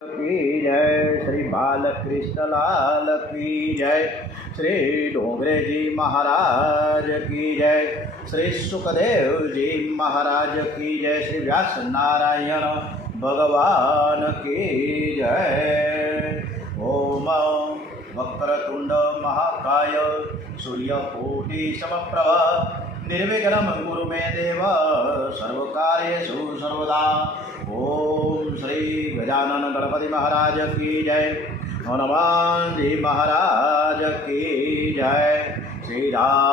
की जय श्री बालकृष्ण लाल की जय श्री डोंगरे जी महाराज की जय श्री सुखदेव जी महाराज की जय श्री व्यास नारायण भगवान की जय। ओम वक्रतुंड महाकाय सूर्यकोटि समप्रभ निर्विघ्नं कुरु मे देव सर्वकार्येषु सर्वदा। ओम श्री गजानन गणपति महाराज की जय, हनुमान जी महाराज की जय, श्री रामचंद्र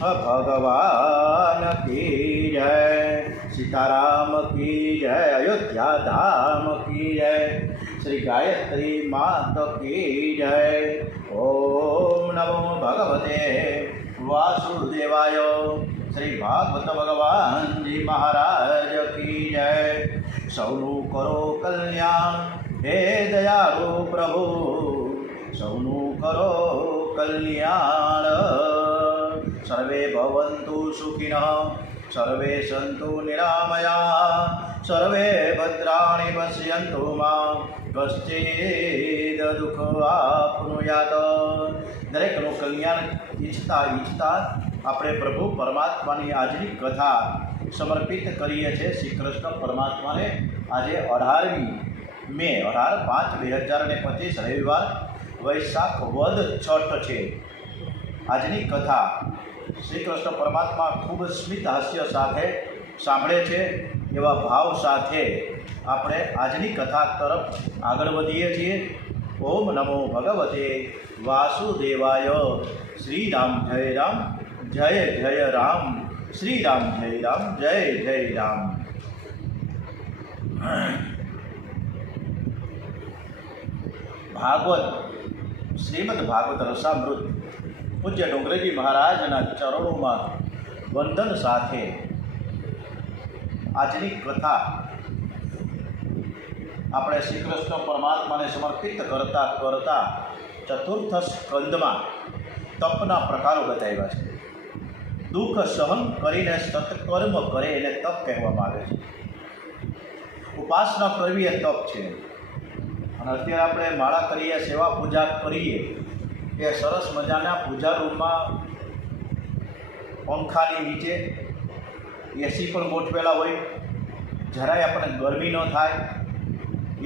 भगवान की जय, सीताराम की जय, अयोध्या धाम की जय, श्री गायत्री मात की जय। ओम नमो भगवते वासुदेवाय। श्री भागवत भगवान जी महाराज की जय। सौनु करो कल्याण हे दयालु प्रभु, सौनु करो कल्याण। सर्वे भवन्तु सुखिनः, सर्वे सन्तु निरामयाः, सर्वे भद्राणि पश्यन्तु मा कश्चित् दुःखमाप्नुयात्। દરેકનું કલ્યાણ ઈચ્છતા આપણે પ્રભુ પરમાત્માની આજની કથા સમર્પિત કરીએ છીએ શ્રી કૃષ્ણ પરમાત્માને। આજે 18મી મે 18/5/2025 રવિવાર વૈશાખ વદ છઠ છે। આજની કથા શ્રી કૃષ્ણ પરમાત્મા ખૂબ સ્મિત હાસ્ય સાથે સાંભળે છે એવા ભાવ સાથે આપણે આજની કથા તરફ આગળ વધીએ છીએ। ओम नमो भगवते वासुदेवाय। श्री राम जय राम, जय जय राम, श्री राम जय राम, जय जय राम। भागवत श्रीमद् भागवत रसामृत पूज्य डोंगरेजी महाराजना चरणों में वंदन साथे आजनी कथा આપણે શ્રી કૃષ્ણ પરમાત્માને સમર્પિત કરતા કરતા ચતુર્થ સ્કંદમાં તપના પ્રકારો બતાવ્યા છે। દુઃખ સહન કરીને સત્કર્મ કરે એને તપ કહેવામાં આવે છે। ઉપાસના કરવી એ તપ છે। અને અત્યારે આપણે માળા કરીએ, સેવા પૂજા કરીએ, એ સરસ મજાના પૂજા રૂમમાં પંખાની નીચે એસી પણ ગોઠવેલા હોય, જરાય આપણને ગરમી ન થાય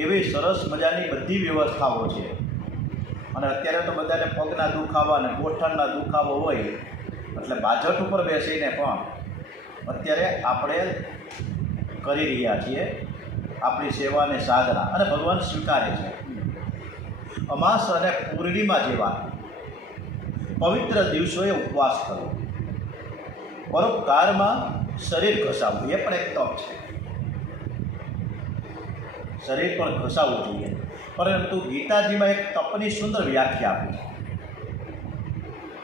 એવી સરસ મજાની બધી વ્યવસ્થાઓ છે। અને અત્યારે તો બધાને પગના દુખાવા અને ગોઠણના દુખાવો હોય એટલે બાજટ ઉપર બેસીને પણ અત્યારે આપણે કરી રહ્યા છીએ આપણી સેવાને સાધના, અને ભગવાન સ્વીકારે છે। અમાસ અને પૂર્ણિમા જેવા પવિત્ર દિવસોએ ઉપવાસ કરો, પરોપકારમાં શરીર ઘસાવવું એ પણ એક તપ છે। શરીર પણ ઘસાવવું જોઈએ, પરંતુ ગીતાજીમાં એક તપની સુંદર વ્યાખ્યા આપી છે।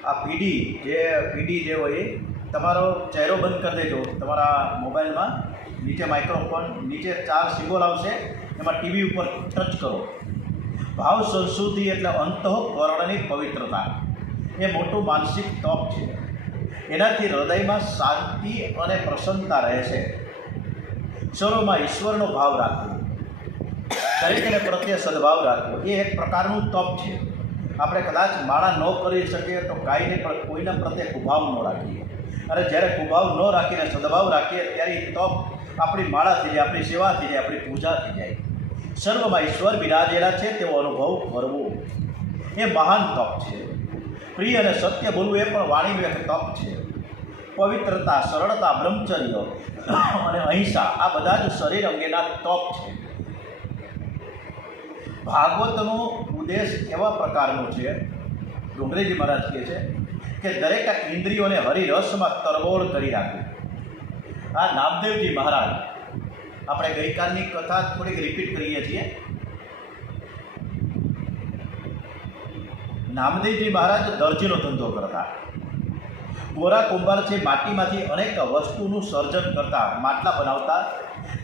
આ પીડી જે હોય તમારો ચહેરો બંધ કરી દેજો, તમારા મોબાઈલમાં નીચે માઇક્રોફોન નીચે 4 સિમ્બોલ આવશે, એમાં ટીવી ઉપર ટચ કરો। ભાવ સંશુદ્ધિ એટલે અંતઃકરણની પવિત્રતા, એ મોટું માનસિક તપ છે। એનાથી હૃદયમાં શાંતિ અને પ્રસન્નતા રહે છે। સર્વમાં ઈશ્વરનો ભાવ રાખવો, દરેકને પ્રત્યે સદભાવ રાખવો એ એક પ્રકારનું તપ છે। આપણે કદાચ માળા ન કરી શકીએ તો કાંઈને પણ કોઈના પ્રત્યે કુભાવ ન રાખીએ, અને જ્યારે કુભાવ ન રાખીને સદભાવ રાખીએ ત્યારે એ તપ આપણી માળા થઈ જાય, આપણી સેવા થઈ જાય, આપણી પૂજા થઈ જાય। સર્વમાં ઈશ્વર બિરાજેલા છે તેવો અનુભવ કરવો એ મહાન તપ છે। પ્રિય અને સત્ય બોલવું એ પણ વાણીનું એક તપ છે। પવિત્રતા, સરળતા, બ્રહ્મચર્ય અને અહિંસા આ બધા જ શરીર અંગેના તપ છે। ભાગવતનો ઉદ્દેશ એવા પ્રકારનો છે, ડોંગરેજી મહારાજ કહે છે કે દરેક ઇન્દ્રિયોને હરિરસમાં તરબોળ કરી રાખવી। આ નામદેવજી મહારાજ, આપણે ગઈકાલની કથા થોડીક રિપીટ કરીએ છીએ। નામદેવજી મહારાજ દરજીનો ધંધો કરતા, ગોરા કુંભાર છે, માટીમાંથી અનેક વસ્તુનું સર્જન કરતા, માટલા બનાવતા,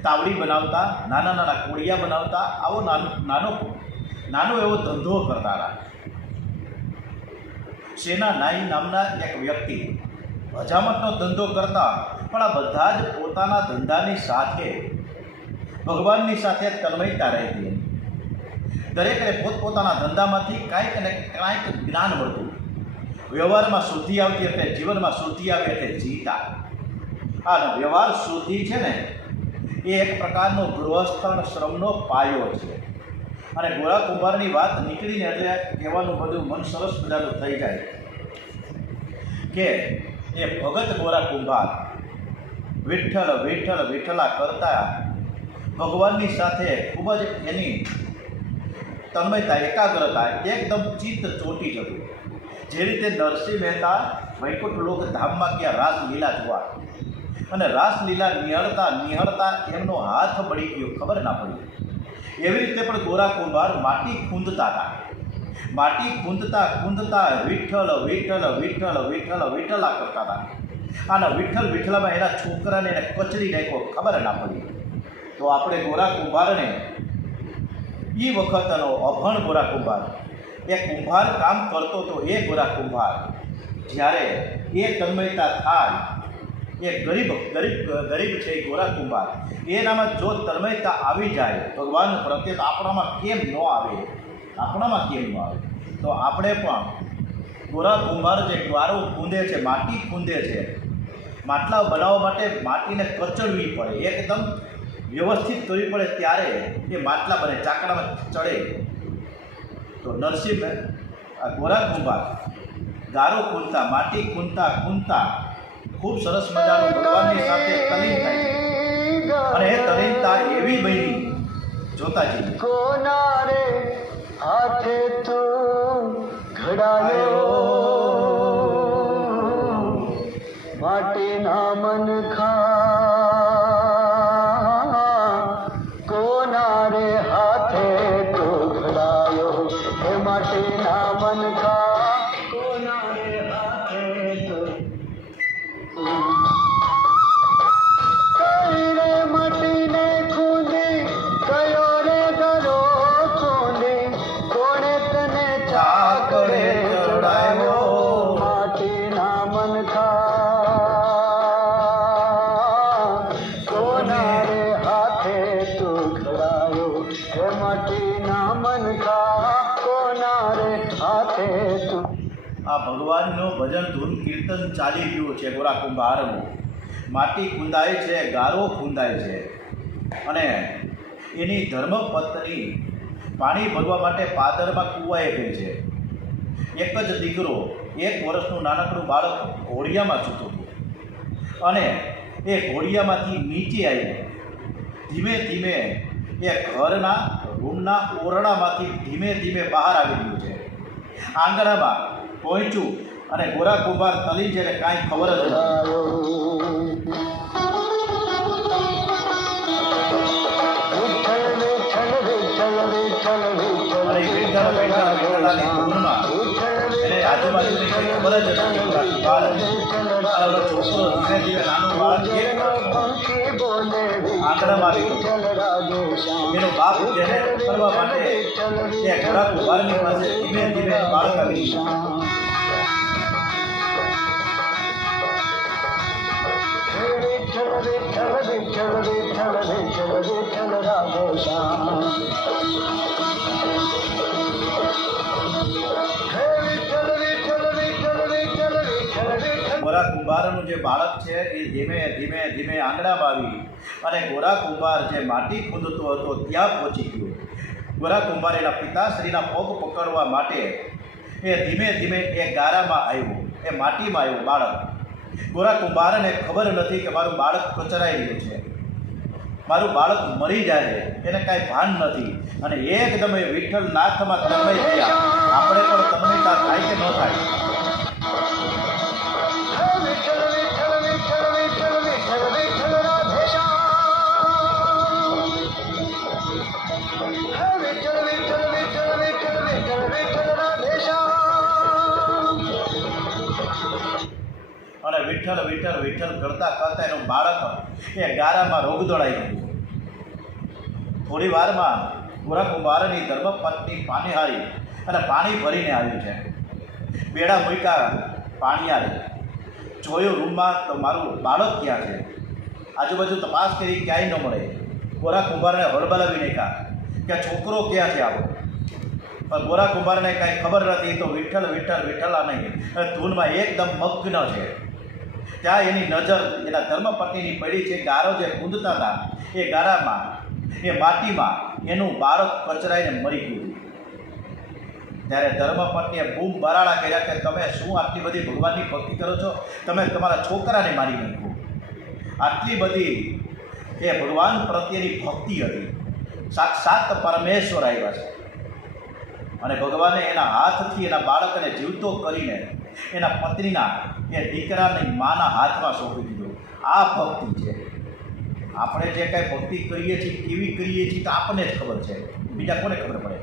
તાવડી બનાવતા, નાના નાના કોડિયા બનાવતા, આવો નાનો એવો ધંધો કરતા હતા। સેના નાઈ નામના એક વ્યક્તિ હજામતનો ધંધો કરતા, પણ આ બધા જ પોતાના ધંધાની સાથે ભગવાનની સાથે તન્મયતા રહેતી એની. દરેકને પોતપોતાના ધંધામાંથી કાંઈક ને કાંઈક જ્ઞાન મળતું. વ્યવહારમાં શુદ્ધિ આવતી એટલે જીવનમાં શુદ્ધિ આવે એટલે જીતા. આ વ્યવહાર શુદ્ધિ છે ને એ એક પ્રકારનો ગૃહસ્થ શ્રમનો પાયો છે. અને ગોરા કુંભારની વાત નીકળીને એટલે કહેવાનું બધું મન સરસ બધાનું થઈ જાય કે એ ભગત ગોરા કુંભાર વિઠ્ઠલ વિઠ્ઠલ વિઠ્ઠલા કરતા ભગવાનની સાથે ખૂબ જ એની તન્મયતા એકાગ્રતા એકદમ ચિત્ત ચોંટી જતું. જે રીતે નરસિંહ મહેતા વૈકુંઠ લોક ધામમાં ગયા રાસલીલા જોવા અને રાસલીલા નિહળતા એમનો હાથ બળી ગયો, ખબર ના પડી. એવી રીતે પણ ગોરા કુંભાર માટી ખૂંદતા હતા. માટી ખૂંદતા વિઠ્ઠલ વિઠ્ઠલ વિઠ્ઠલ વિઠ્ઠલ વિઠ્ઠલા કરતા હતા. અને વિઠ્ઠલ વિઠ્ઠલામાં એના છોકરાને એને કચડી નાખ્યો, ખબર ના પડી. તો આપણે ગોરા કુંભારને એ વખતનો અભણ ગોરા કુંભાર, એ કુંભાર કામ કરતો તો એ ગોરા કુંભાર જ્યારે એ તન્મયતા થાય, એ ગરીબ છે એ ગોરા કુંભાર, એનામાં જો તન્મયતા આવી જાય ભગવાન પ્રત્યે તો આપણામાં કેમ ન આવે? તો આપણે પણ ગોરા કુંભાર જે દ્વારો ખૂંદે છે, માટી ખૂંદે છે, માટલા બનાવવા માટે માટીને કચડવી પડે, એકદમ વ્યવસ્થિત કરવી પડે, ત્યારે એ માટલા બને, ચાકડામાં ચડે. તો નરસિંહ ગોરા કુંભાર ગારો ખૂંદતા, માટી ખૂંદતા ખૂબ સરસ મજાનું ભગવાનની સાથે તલીન થાય છે. અને એ તલીનતા એવી બની જોતાજી કોનારે હાથે તું ઘડાયો માટીના મન કોનારે હાથે તું ઘડાયો હે માટીના મન કોનારે હાથે તું મટીને ખૂંદી કયો રે ગરો ખૂંદી કોણે તને ચાકડે ચડાવ્યો માટીના મન કોના રે હાથે તું ઘડાયો હે માટીના મન કોના રે હાથે તું. આ ભગવાનનું ભજન ધૂન કીર્તન ચાલી રહ્યું છે ગોરા કુંભારનું. માટી ખૂંદાય છે, ગારો ખૂંદાય છે, અને એની ધર્મપત્ની પાણી ભરવા માટે પાદરમાં કૂવાએ ગઈ છે. એક જ દીકરો, 1 વર્ષનું નાનકડું બાળક ઘોડિયામાં સૂતું હતું અને એ ઘોડિયામાંથી નીચે આવ્યું. ધીમે ધીમે એ ઘરના રૂમના ઓરડામાંથી ધીમે ધીમે બહાર આવી રહ્યું છે. આંગણામાં પહોંચ્યું અને ગોરા કુંભાર તલી છે એટલે કાંઈ ખબર જ નથી. આજુબાજુની કંઈ ખબર જ નથી. છોકરો ધીમે ધીમે નાનું બાળક આંગણામાં આવી ગયું. એનો બાપ જેને કરવા માટે એ ગોરા કુંભારની પાસે ધીમે ધીમે બાળક આવી ગયું. ગોરા કુંભારનું જે બાળક છે એ ધીમે ધીમે ધીમે આંગણામાં આવી અને ગોરા કુંભાર જે માટી ખૂંદતો હતો ત્યાં પહોંચી ગયો. ગોરા કુંભાર એના પિતાશ્રીના પગ પકડવા માટે એ ધીમે ધીમે એ ગારામાં આવ્યો, એ માટીમાં આવ્યો બાળક. ગોરા કુંભારને ખબર નથી કે મારું બાળક કચરાઈ રહ્યું છે, મારું બાળક મરી જાય છે, એને કાંઈ ભાન નથી. અને એકદમ એ વિઠ્ઠલ નાથમાં તન્મય થયા. આપણે પણ તન્મયતા થાય કે ન થાય? અને વિઠ્ઠલ વિઠ્ઠલ વિઠ્ઠલ કરતા એનું બાળક એ ગારામાં રોગ દોડાઈ ગયું. થોડી વારમાં ગોરા કુંભારની ધર્મપત્ની પાણીહારી અને પાણી ભરીને આવ્યું છે. બેડા મૂક્યા પાણીયારે, જોયું રૂમમાં તો મારું બાળક ક્યાં છે. આજુબાજુ તપાસ કરી ક્યાંય ન મળે. ગોરા કુંભારને હળબલાવી નાખ્યા કે છોકરો ક્યાંથી આવ્યો, પણ ગોરા કુંભારને કાંઈ ખબર નથી. તો વિઠ્ઠલ વિઠ્ઠલ વિઠ્ઠલા નહીં ધૂનમાં એકદમ મગ્ન છે. ત્યાં એની નજર એના ધર્મપત્નીની પડી છે. ગારો જે કૂદતા હતા એ ગારામાં, એ માટીમાં એનું બાળક કચરાઈને મરી ગયું. ત્યારે ધર્મપત્નીએ બૂમ બરાડા કર્યા કે તમે શું આટલી બધી ભગવાનની ભક્તિ કરો છો, તમે તમારા છોકરાને મારી નાખ્યું. આટલી બધી એ ભગવાન પ્રત્યેની ભક્તિ હતી. સાક્ષાત પરમેશ્વર આવ્યા છે અને ભગવાને એના હાથથી એના બાળકને જીવતો કરીને એના પત્નીના એ દીકરાની માના હાથમાં સોંપી દીધો. આ ભક્તિ છે. આપણે જે કાંઈ ભક્તિ કરીએ છીએ કેવી કરીએ છીએ તો આપણને જ ખબર છે, બીજા કોને ખબર પડે.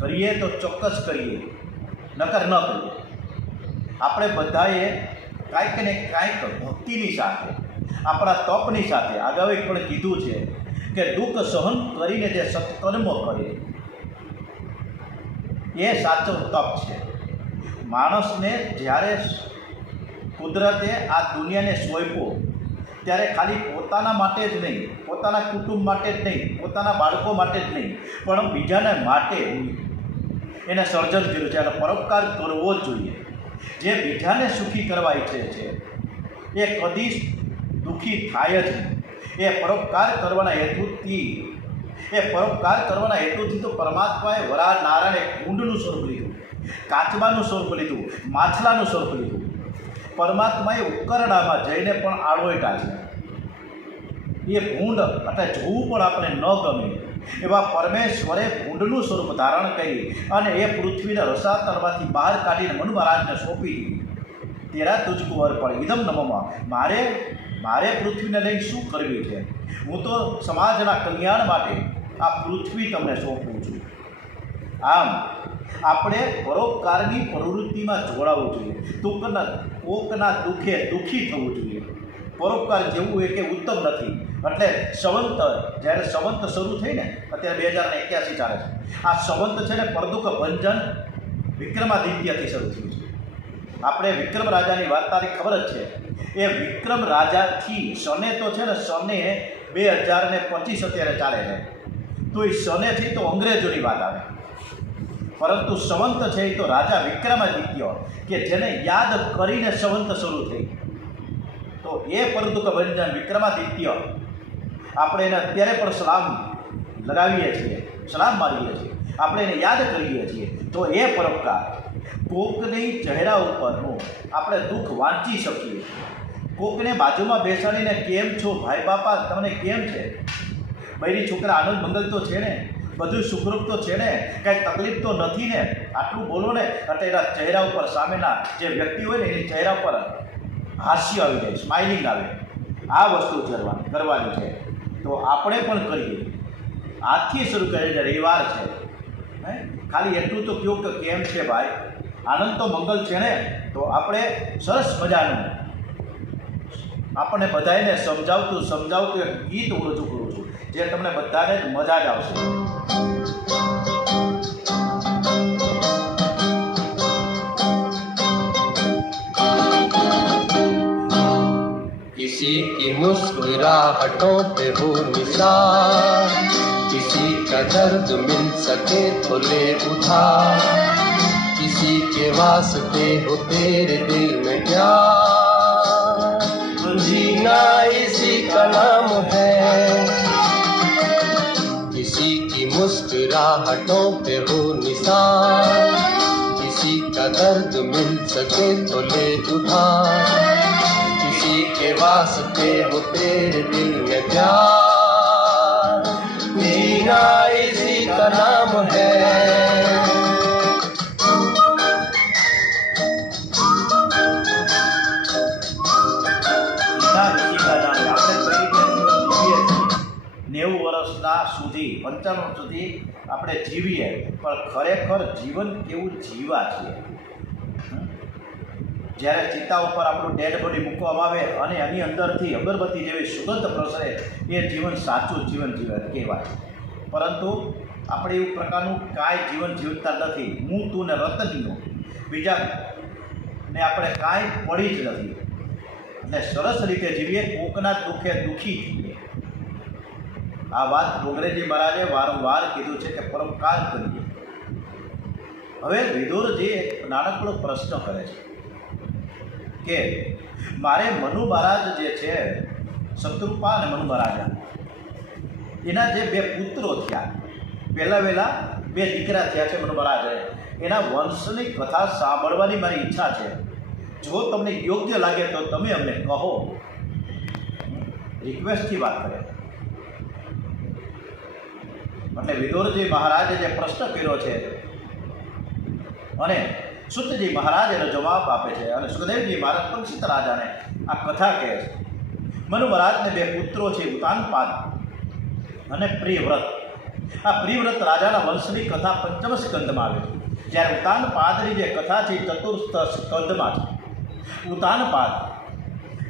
કરીએ તો ચોક્કસ કરીએ, નકર ન કરીએ. આપણે બધાએ કાંઈક ને કાંઈક ભક્તિની સાથે, આપણા તપની સાથે, અગાઉ પણ કીધું છે કે દુઃખ સહન કરીને જે સત્કર્મ કરે એ સાચો તપ છે. માણસને જ્યારે કુદરતે આ દુનિયાને સોંપ્યો ત્યારે ખાલી પોતાના માટે જ નહીં, પોતાના કુટુંબ માટે જ નહીં, પોતાના બાળકો માટે જ નહીં, પણ બીજાને માટે એને સર્જન કર્યું છે. અને પરોપકાર કરવો જ જોઈએ. જે બીજાને સુખી કરવા ઈચ્છે છે એ કદી દુઃખી થાય જ નહીં. એ પરોપકાર કરવાના હેતુથી તો પરમાત્માએ વરાળ નારાયણે કુંડનું સ્વરૂપ લીધું, કાચબાનું સ્વરૂપ લીધું, માછલાનું સ્વરૂપ લીધું. પરમાત્માએ ઉકરડામાં જઈને પણ આળોયટા છે. એ ભૂંડ એટલે જોવું પણ આપણે ન ગમે એવા પરમેશ્વરે ભૂંડનું સ્વરૂપ ધારણ કરી અને એ પૃથ્વીને રસાતળમાંથી બહાર કાઢીને મનુ મહારાજને સોંપી દીધી. તેરા તુજકો અર્પણ ઇદમ નમઃ. મારે પૃથ્વીને લઈને શું કરવી છે? હું તો સમાજના કલ્યાણ માટે આ પૃથ્વી તમને સોંપું છું. આમ આપણે પરોપકારની પ્રવૃત્તિમાં જોડાવવું જોઈએ. કોકના દુઃખે દુઃખી થવું જોઈએ. પરોપકાર જેવું એ કે ઉત્તમ નથી. એટલે જ્યારે સંવંત શરૂ થઈ ને, અત્યારે 2081 ચાલે છે. આ સંવંત છે ને પરદુઃખ ભંજન વિક્રમાદિત્યથી શરૂ થયું છે. આપણે વિક્રમ રાજાની વાર્તાની ખબર જ છે. એ વિક્રમ રાજાથી સને તો છે ને, સને 2025 અત્યારે ચાલે છે. તો એ સનેથી તો અંગ્રેજોની વાત આવે, પરંતુ સંવંત છે એ તો રાજા વિક્રમાદિત્ય કે જેને યાદ કરીને સંવંત શરૂ થઈ. તો એ પરદુઃખ ભંજન વિક્રમાદિત્ય આપણે એને અત્યારે પણ સલામ લગાવીએ છીએ, સલામ મારીએ છીએ, આપણે એને યાદ કરીએ છીએ. તો એ પરોપકાર કોકની ચહેરા ઉપરનું આપણે દુઃખ વાંચી શકીએ. કોકને બાજુમાં બેસાડીને કેમ છો ભાઈ બાપા, તમને કેમ છે? બૈરી છોકરા આનંદ મંગલ તો છે ને, બધું સુખરૂપ તો છે ને, કાંઈ તકલીફ તો નથી ને, આટલું બોલો ને. એટલે એના ચહેરા ઉપર સામેના જે વ્યક્તિ હોય ને એની ચહેરા ઉપર હાસ્ય આવી જાય, સ્માઇલિંગ આવે. આ વસ્તુ કરવાની છે. તો આપણે પણ કરીએ. આજથી શરૂ કરીએ. રવિવાર છે, ખાલી એટલું તો કહ્યું કે કેમ છે ભાઈ, આનંદ તો મંગલ છે ને. તો આપણે સરસ મજાનું આપણને બધાને સમજાવતું એક ગીત હું રજૂ કરું છું, જે તમને બધાને જ મજા જ આવશે. किसी की मुस्कुराहटों पे हो निशान, किसी का दर्द मिल सके तो ले उठा, किसी के वास्ते हो तेरे दिल में प्यार, जीना इसी का नाम है. किसी की मुस्कुराहटों पे हो निशान, किसी का दर्द मिल सके तो ले उठा, किसी के वास्ते हो तेरे दिल में प्यार, जीना इसी का नाम है. નેવું વર્ષના સુધી 95 સુધી આપણે જીવીએ, પણ ખરેખર જીવન કેવું જીવા છીએ? જ્યારે ચિતા ઉપર આપણું ડેડ બોડી મૂકવામાં આવે અને એની અંદરથી અગરબત્તી જેવી સુગંધ પ્રસરે, એ જીવન સાચું જીવન કહેવાય. પરંતુ આપણે એવું પ્રકારનું કાંઈ જીવન જીવતા નથી. હું તું ને રતનનું, બીજાને આપણે કાંઈ પડી જ નથી. એટલે સરસ રીતે જીવીએ, કોકના દુઃખે દુઃખી થઈએ. આ વાત ડોંગરેજી મહારાજે વારંવાર કીધું છે કે પરોપકાર કરીએ. હવે વિદુરજી એક નાનકડો પ્રશ્ન કરે છે કે મારે મનુ મહારાજ જે છે, શત્રુપા અને મનુ મહારાજા, એના જે 2 પુત્રો થયા, વહેલા 2 દીકરા થયા છે મનુ મહારાજે, એના વંશની કથા સાંભળવાની મારી ઈચ્છા છે. જો તમને યોગ્ય લાગે તો તમે અમને કહો. રિક્વેસ્ટથી વાત કરે. એટલે વિદુરજી મહારાજે જે પ્રશ્ન કર્યો છે અને સુતજી મહારાજ એનો જવાબ આપે છે, અને સુખદેવજી મહારાજ પરીક્ષિત રાજાને આ કથા કહે છે. મનુ મહારાજને 2 પુત્રો છે, ઉતાનપાદ અને પ્રિયવ્રત. આ પ્રિયવ્રત રાજાના વંશની કથા 5મ સ્કંદમાં આવે છે, જ્યારે ઉતાનપાદની જે કથા છે 4th સ્કંદમાં છે. ઉતાનપાદ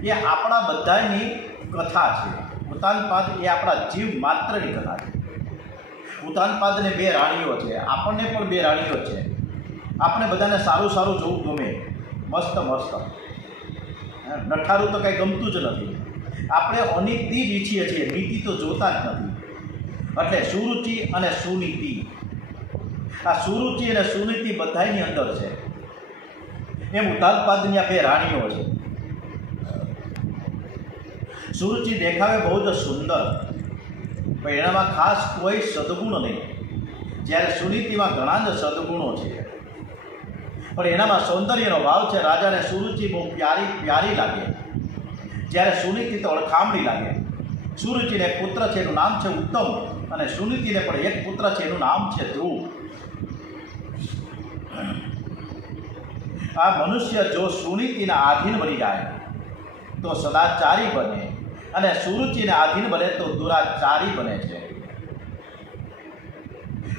એ આપણા બધાની કથા છે. ઉતાનપાદ એ આપણા જીવ માત્રની કથા છે. ઉતાનપાદને 2 રાણીઓ છે, આપણને પણ 2 રાણીઓ છે. આપણે બધાને સારું સારું જોવું ગમે, મસ્ત નઠારું તો કંઈ ગમતું જ નથી. આપણે અનિતિ જ ઈચ્છીએ છીએ, નીતિ તો જોતા જ નથી. એટલે સુરુચિ અને સુનીતિ, આ સુરુચિ અને સુનીતિ બધાની અંદર છે. એમ ઉતાનપાદની આ 2 રાણીઓ છે. સુરુચિ દેખાવે બહુ જ સુંદર, પણ એનામાં ખાસ કોઈ સદગુણ નહીં, જ્યારે સુનીતિમાં ઘણા જ સદગુણો છે. પણ એનામાં સૌંદર્યનો ભાવ છે. રાજાને સુરુચિ બહુ પ્યારી લાગે, જ્યારે સુનીતિ તો અળખામણી લાગે. સુરુચિને એક પુત્ર છે, એનું નામ છે ઉત્તમ, અને સુનીતિને પણ એક પુત્ર છે, એનું નામ છે ધ્રુવ. આ મનુષ્ય જો સુનીતિના આધીન બની જાય તો સદાચારી બને, અને સુરુચિને આધીન બને તો દુરાચારી બને છે.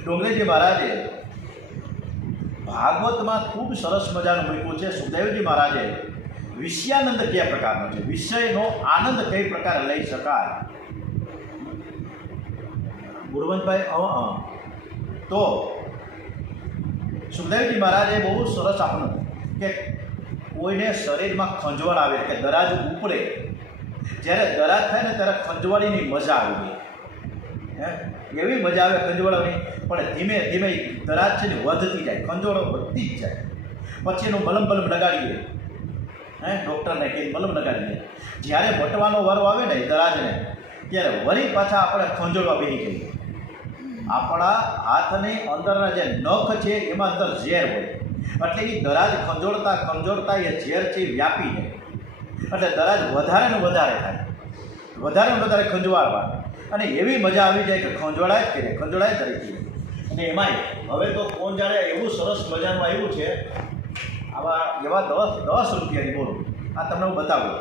ડોંગરેજી મહારાજે ભાગવતમાં ખૂબ સરસ મજાનું મૂક્યું છે. સુખદેવજી મહારાજે વિષયાનંદ કયા પ્રકારનો છે, વિષયનો આનંદ કઈ પ્રકારે લઈ શકાય. ગુણવંતભાઈ તો સુખદેવજી મહારાજે બહુ સરસ આપણું કે કોઈને શરીરમાં ખંજવાળ આવે કે દરાજ ઉપડે, જ્યારે દરાજ થાય ને ત્યારે ખંજવાળીની મજા આવી ગઈ. એવી મજા આવે ખંજવાળાની, પણ ધીમે ધીમે દરાજ છે ને વધતી જાય, ખંજવાળો વધતી જ જાય. પછી એનું મલમ લગાડીએ, ડૉક્ટરને કહીને મલમ લગાડીએ. જ્યારે બટવાનો વારો આવે ને દરાજને, ત્યારે વળી પાછા આપણે ખંજોળવા બેસી જઈએ. આપણા હાથની અંદરના જે નખ છે એમાં અંદર ઝેર હોય, એટલે એ દરાજ ખંજોળતા એ ઝેર છે વ્યાપી જાય. એટલે દરાજ વધારે ને વધારે થાય, વધારે ને વધારે ખંજવાળવા, અને એવી મજા આવી જાય કે ખંજવાળાય જ કરીએ, ખંજવાળાય જ રહી. અને એમાંય હવે તો કોણ જાણે એવું સરસ મજાનું આવ્યું છે, આવા એવા 10 રૂપિયાની બોલો. આ તમને હું બતાવું.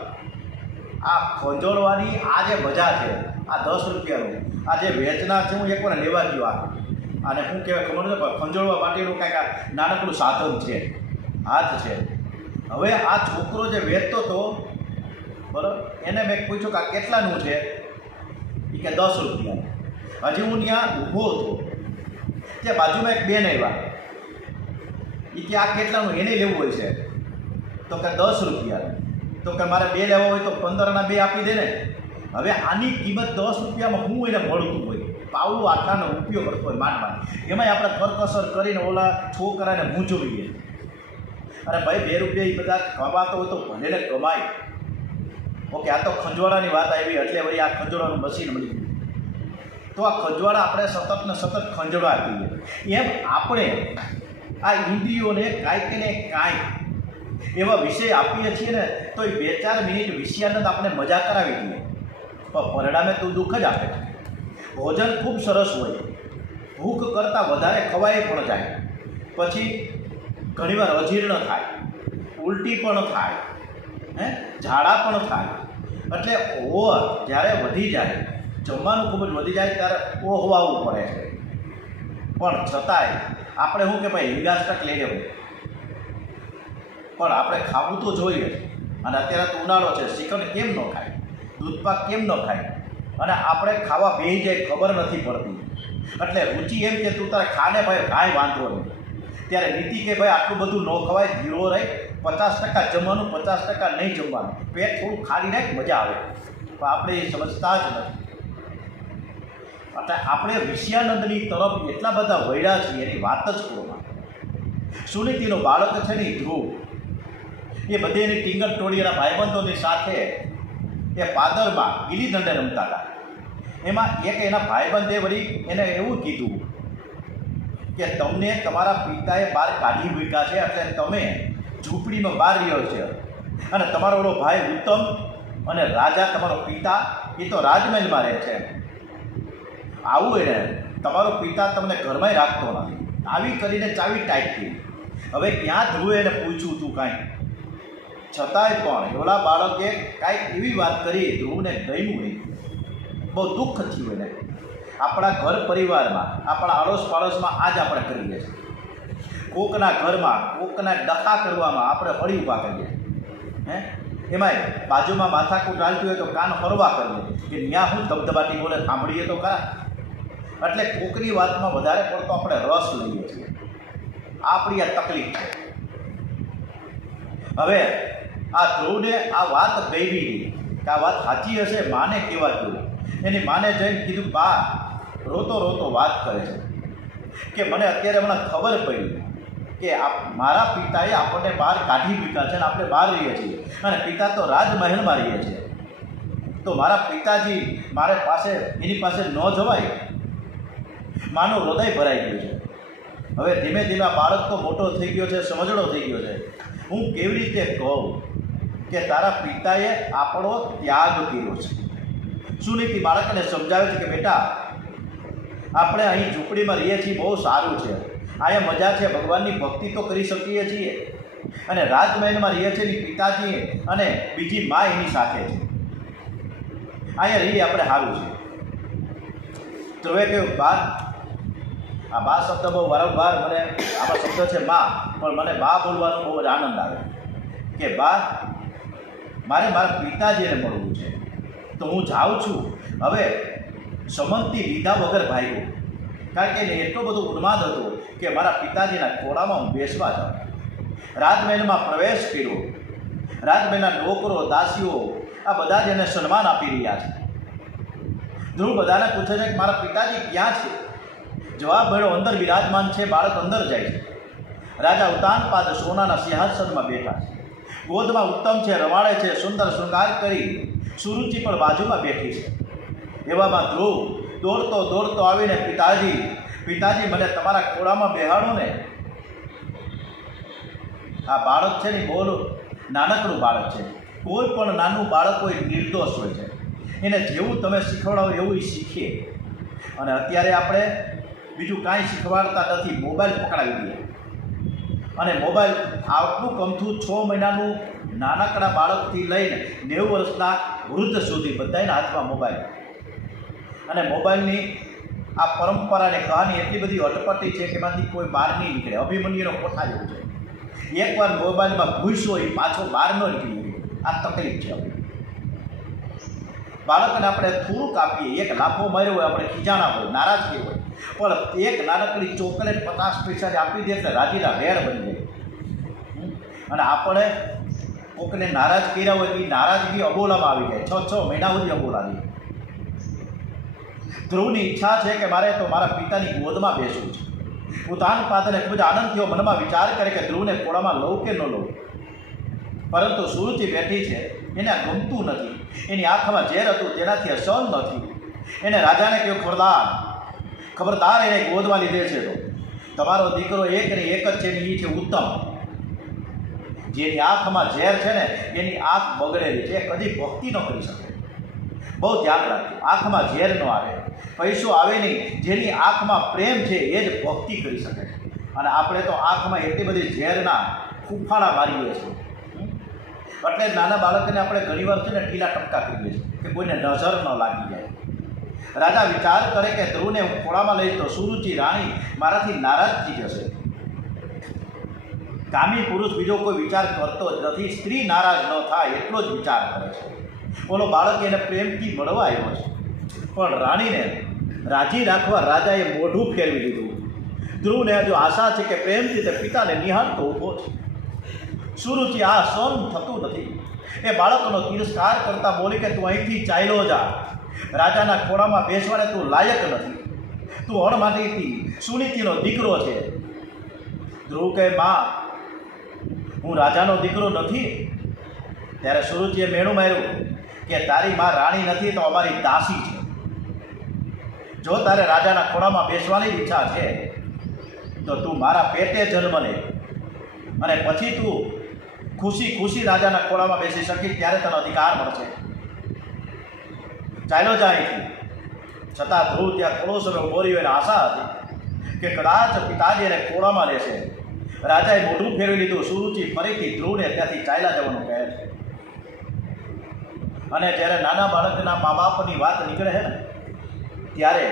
આ ખંજોળવાની આ જે મજા છે, આ 10 રૂપિયાનું આ જે વેચનાર છે, હું એકવાર લેવા ગયો. આને શું કહેવાય ખબર નથી, ખંજોળવા માટેનું કંઈક આ નાનકડું સાધન છે, હાથ છે. હવે આ છોકરો જે વેચતો હતો, બરાબર, એને મેં પૂછ્યું કે આ કેટલાનું છે? એ કે 10 રૂપિયા. હજી હું ત્યાં ઊભો હતો, તે બાજુમાં એક બેન આવ્યા. એ કે આ કેટલાનું, એને લેવું હોય છે? તો કે 10 રૂપિયા. તો કે મારે 2 લેવા હોય તો 15ના 2 આપી દે ને. હવે આની કિંમત 10 રૂપિયામાં હું એને મળતું હોય, પાવલું આટલાનો ઉપયોગ કરતો હોય માંડ. એમાંય આપણે કરકસર કરીને ઓલા છોકરાને મૂંઝવીએ. અરે ભાઈ 2 રૂપિયા એ બધા કમાતો હોય તો ભલે ને કમાય. ઓકે, આ તો ખંજવાળાની વાત આવી, એટલે વળી આ ખંજવાળાનું મશીન મળી ગયું. તો આ ખંજવાળા આપણે સતત ને સતત ખંજવાળા આપીએ. એમ આપણે આ ઇન્દ્રિયોને કાંઈક ને કાંઈક એવા વિષય આપીએ છીએ ને, તો એ 2-4 મિનિટ વિષયાનંદ આપણે મજા કરાવી દઈએ, પણ પરિણામે તો દુઃખ જ આપે છે. ભોજન ખૂબ સરસ હોય, ભૂખ કરતાં વધારે ખવાય પણ જાય, પછી ઘણીવાર અજીર્ણ થાય, ઉલટી પણ થાય, ઝાડા પણ થાય. એટલે ઓવર જ્યારે વધી જાય, જમવાનું ખૂબ જ વધી જાય, ત્યારે ઓહવાવું પડે છે. પણ છતાંય આપણે શું કે ભાઈ હિંગાસ્ટક લઈ લેવું, પણ આપણે ખાવું તો જોઈએ. અને અત્યારે તો ઉનાળો છે, શ્રીખંડ કેમ ન ખાય, દૂધપાક કેમ ન ખાય, અને આપણે ખાવા બેસી જાય ખબર નથી પડતી. એટલે રુચિ એમ કે તું તારે ખાને ભાઈ, કાંઈ વાંધો નહીં. ત્યારે નીતિ કે ભાઈ આટલું બધું ન ખવાય, ધીરો રહે, 50% જમવાનું, 50% નહીં જમવાનું, પેટ થોડું ખાલી રાખ, મજા આવે. પણ આપણે એ સમજતા જ નથી. એટલે આપણે વિષયાનંદની તરફ એટલા બધા વળ્યા છીએ એની વાત જ પૂર્ણ. સુનીતિનું બાળક છે ને ધ્રુવ, એ બધે એની ટીંગર ટોળીના ભાઈબંધોની સાથે એ પાદરમાં ગીલી દંડે રમતા હતા. એમાં એક એના ભાઈબંધે વળી એને એવું કીધું કે તમને તમારા પિતાએ બહાર કાઢી મૂક્યા છે, એટલે તમે ઝૂંપડીમાં બહાર રહ્યો છે, અને તમારો ઓલો ભાઈ ઉત્તમ અને રાજા તમારો પિતા એ તો રાજમહેલમાં રહે છે. આવું એને તમારો પિતા તમને ઘરમાં રાખતો નથી. આવી કરીને ચાવી ટાઈટ કરી. હવે ક્યાં ધ્રુવે એને પૂછ્યું તું કાંઈ, છતાંય પણ ઓલા બાળકે કાંઈક એવી વાત કરી ધ્રુવને ગમ્યું નહીં. બહુ દુઃખ થયું એને. આપણા ઘર પરિવારમાં, આપણા આડોશ પાડોશમાં આ જ આપણે કરીએ છીએ. કોકના ઘરમાં કોકના ડખા કરવામાં આપણે હળી ઊભા કરીએ. એમાંય બાજુમાં માથાકૂટ ચાલતી હોય તો કાન ફરવા કરીએ કે ત્યાં હું ધબધબાટી બોલે સાંભળીએ તો ખરા. એટલે કોકની વાતમાં વધારે પડતો આપણે રસ લઈએ છીએ. આપણી આ તકલીફ છે. હવે આ ધ્રુવને આ વાત ગઈ કે આ વાત સાચી હશે, માને કહેવા જોઈએ. એની માને જઈને કીધું, બા રોતો રોતો વાત કરે છે કે મને અત્યારે હમણાં ખબર પડી કે મારા પિતાએ આપણને બહાર કાઢી મૂક્યા છે અને આપણે બહાર રહીએ છીએ, અને પિતા તો રાજમહેલમાં રહીએ છીએ. તો મારા પિતાજી મારે પાસે એની પાસે ન જવાય. માનું હૃદય ભરાઈ ગયું છે. હવે ધીમે ધીમે આ બાળક તો મોટો થઈ ગયો છે, સમજણો થઈ ગયો છે. હું કેવી રીતે કહું કે તારા પિતાએ આપણો ત્યાગ કર્યો છે. સુનીતિ બાળકને સમજાવે છે કે બેટા, આપણે અહીં ઝૂંપડીમાં રહીએ છીએ, બહુ સારું છે, અહીંયા મજા છે, ભગવાનની ભક્તિ તો કરી શકીએ છીએ, અને રાજમહેલમાં રહીએ છીએ પિતાજી અને બીજી મા એની સાથે છે, અહીંયા રહીએ આપણે સારું છે. ધ્રુવે કહ્યું, બા, આ બા શબ્દ બહુ વારંવાર મને, આમાં શબ્દ છે મા, પણ મને બા બોલવાનો બહુ જ આનંદ આવે કે બા, મારે મારા પિતાજીને મળવું છે, તો હું જાઉં છું. હવે સંમતિ લીધા વગર ભાગ્યો, કારણ કે એને એટલો બધો ઉન્માદ હતો કે મારા પિતાજીના ખોળામાં હું બેસવા જાઉં. રાજમહેલમાં પ્રવેશ કર્યો. રાજમહેલના નોકરો, દાસીઓ આ બધા જ એને સન્માન આપી રહ્યા છે. ધ્રુવ બધાને પૂછે છે કે મારા પિતાજી ક્યાં છે? જવાબ મળ્યો, અંદર બિરાજમાન છે. બાળક અંદર જાય છે. રાજા ઉતાનપાદ સોનાના સિંહાસનમાં બેઠા છે. ગોદમાં ઉત્તમ છે, રમાડે છે, સુંદર શૃંગાર કરી. સુરુચિ પણ બાજુમાં બેઠી છે. એવામાં ધ્રુવ દોડતો દોડતો આવીને, પિતાજી, પિતાજી, મને તમારા ખોળામાં બેહાડો ને. આ બાળક છે ને બહુ નાનકડું બાળક છે. કોઈ પણ નાનું બાળક કોઈ નિર્દોષ હોય છે. એને જેવું તમે શીખવાડો એવું એ શીખે. અને અત્યારે આપણે બીજું કાંઈ શીખવાડતા નથી, મોબાઈલ પકડાવી દઈએ. અને મોબાઈલ આટલું કમથું 6 મહિનાનું નાનકડા બાળકથી લઈને 90 વર્ષના વૃદ્ધ સુધી બધાના હાથમાં મોબાઈલ. અને મોબાઈલની આ પરંપરાની કહાની એટલી બધી અટપટી છે કે એમાંથી કોઈ બહાર નહીં નીકળે. અભિમન્યુનો કોઠા જેવું છે. એકવાર મોબાઈલમાં ઘૂસ્યો એ પાછો બહાર ન નીકળી ગયો. આ તકલીફ છે. બાળકને આપણે થોડુંક આપીએ, એક લાફો માર્યો હોય, આપણે ખીજાણા હોય, નારાજગી હોય, પણ એક નાનકડી ચોકલેટ 50 પૈસાની આપી દે એટલે રાજીના વેર બની જાય. અને આપણે કોકને નારાજ કર્યા હોય એ નારાજગી અબોલામાં આવી જાય. 6 મહિના સુધી અબોલાવી. ધ્રુવની ઈચ્છા છે કે મારે તો મારા પિતાની ગોદમાં બેસવું છે. ઉતાનપાદને ખૂબ જ આનંદ થયો. મનમાં વિચાર કરે કે ધ્રુવને ખોળામાં લઉં કે ન લઉં. પરંતુ સુરુચિ બેઠી છે, એને આ ગમતું નથી. એની આંખમાં ઝેર હતું, તેનાથી સહન નથી. એને રાજાને કહ્યું, ખબરદાર, એને ગોદમાં લીધે છે તો તમારો દીકરો એક ને એક જ છે ને એ છે ઉત્તમ. જેની આંખમાં ઝેર છે ને એની આંખ બગડેલી છે, કદી ભક્તિ ન કરી શકે. બહુ ધ્યાન રાખજો, આંખમાં ઝેર ન આવે, પૈસો આવે નહીં. જેની આંખમાં પ્રેમ છે એ જ ભક્તિ કરી શકે. અને આપણે તો આંખમાં એટલી બધી ઝેરના ફૂફાડા મારીએ છીએ. એટલે નાના બાળકને આપણે ઘણીવાર છે ને ઢીલા ટપકા કરીએ છીએ કે કોઈને નજર ન લાગી જાય. રાજા વિચાર કરે કે ધ્રુવને હું ખોળામાં લઈશ તો સુરુચિ રાણી મારાથી નારાજ થઈ જશે. કામી પુરુષ બીજો કોઈ વિચાર કરતો જ નથી. સ્ત્રી નારાજ ન થાય એટલો જ વિચાર કરે છે. ઓલો બાળક એને પ્રેમથી મળવા આવ્યો છે, પણ રાણીને રાજી રાખવા રાજાએ મોઢું ફેરવી દીધું. ધ્રુવને હજુ આશા છે કે પ્રેમથી તે પિતાને નિહાળતો ઊભો છે. સુરુચિ આ સહન થતું નથી. એ બાળકનો તિરસ્કાર કરતા બોલી કે તું અહીંથી ચાલ્યો જા, રાજાના ખોળામાં બેસવાને તું લાયક નથી. તું અણમાટીથી સુનીતિનો દીકરો છે. ધ્રુવ કહે, માં, હું રાજાનો દીકરો નથી. ત્યારે સુરુચિએ મેણું માર્યું કે તારી માં રાણી નથી તો અમારી દાસી છે. જો તારે રાજાના ખોળામાં બેસવાની ઈચ્છા છે તો તું મારા પેટે જન્મ લે અને પછી તું ખુશી ખુશી રાજાના ખોળામાં બેસી શકીશ, ત્યારે તને અધિકાર મળશે. ચાલ્યો જાય અહીંથી. છતાં ધ્રુવ ત્યાં થોડો સમય ઉભો રહ્યો. એને આશા હતી કે કદાચ પિતાજી એને ખોળામાં લેશે. રાજાએ મોઢું ફેરવી લીધું. સુરુચિ ફરીથી ધ્રુવને ત્યાંથી ચાલ્યા જવાનું કહે છે. અને જ્યારે નાના બાળકના મા બાપની વાત નીકળે છે ને, ત્યારે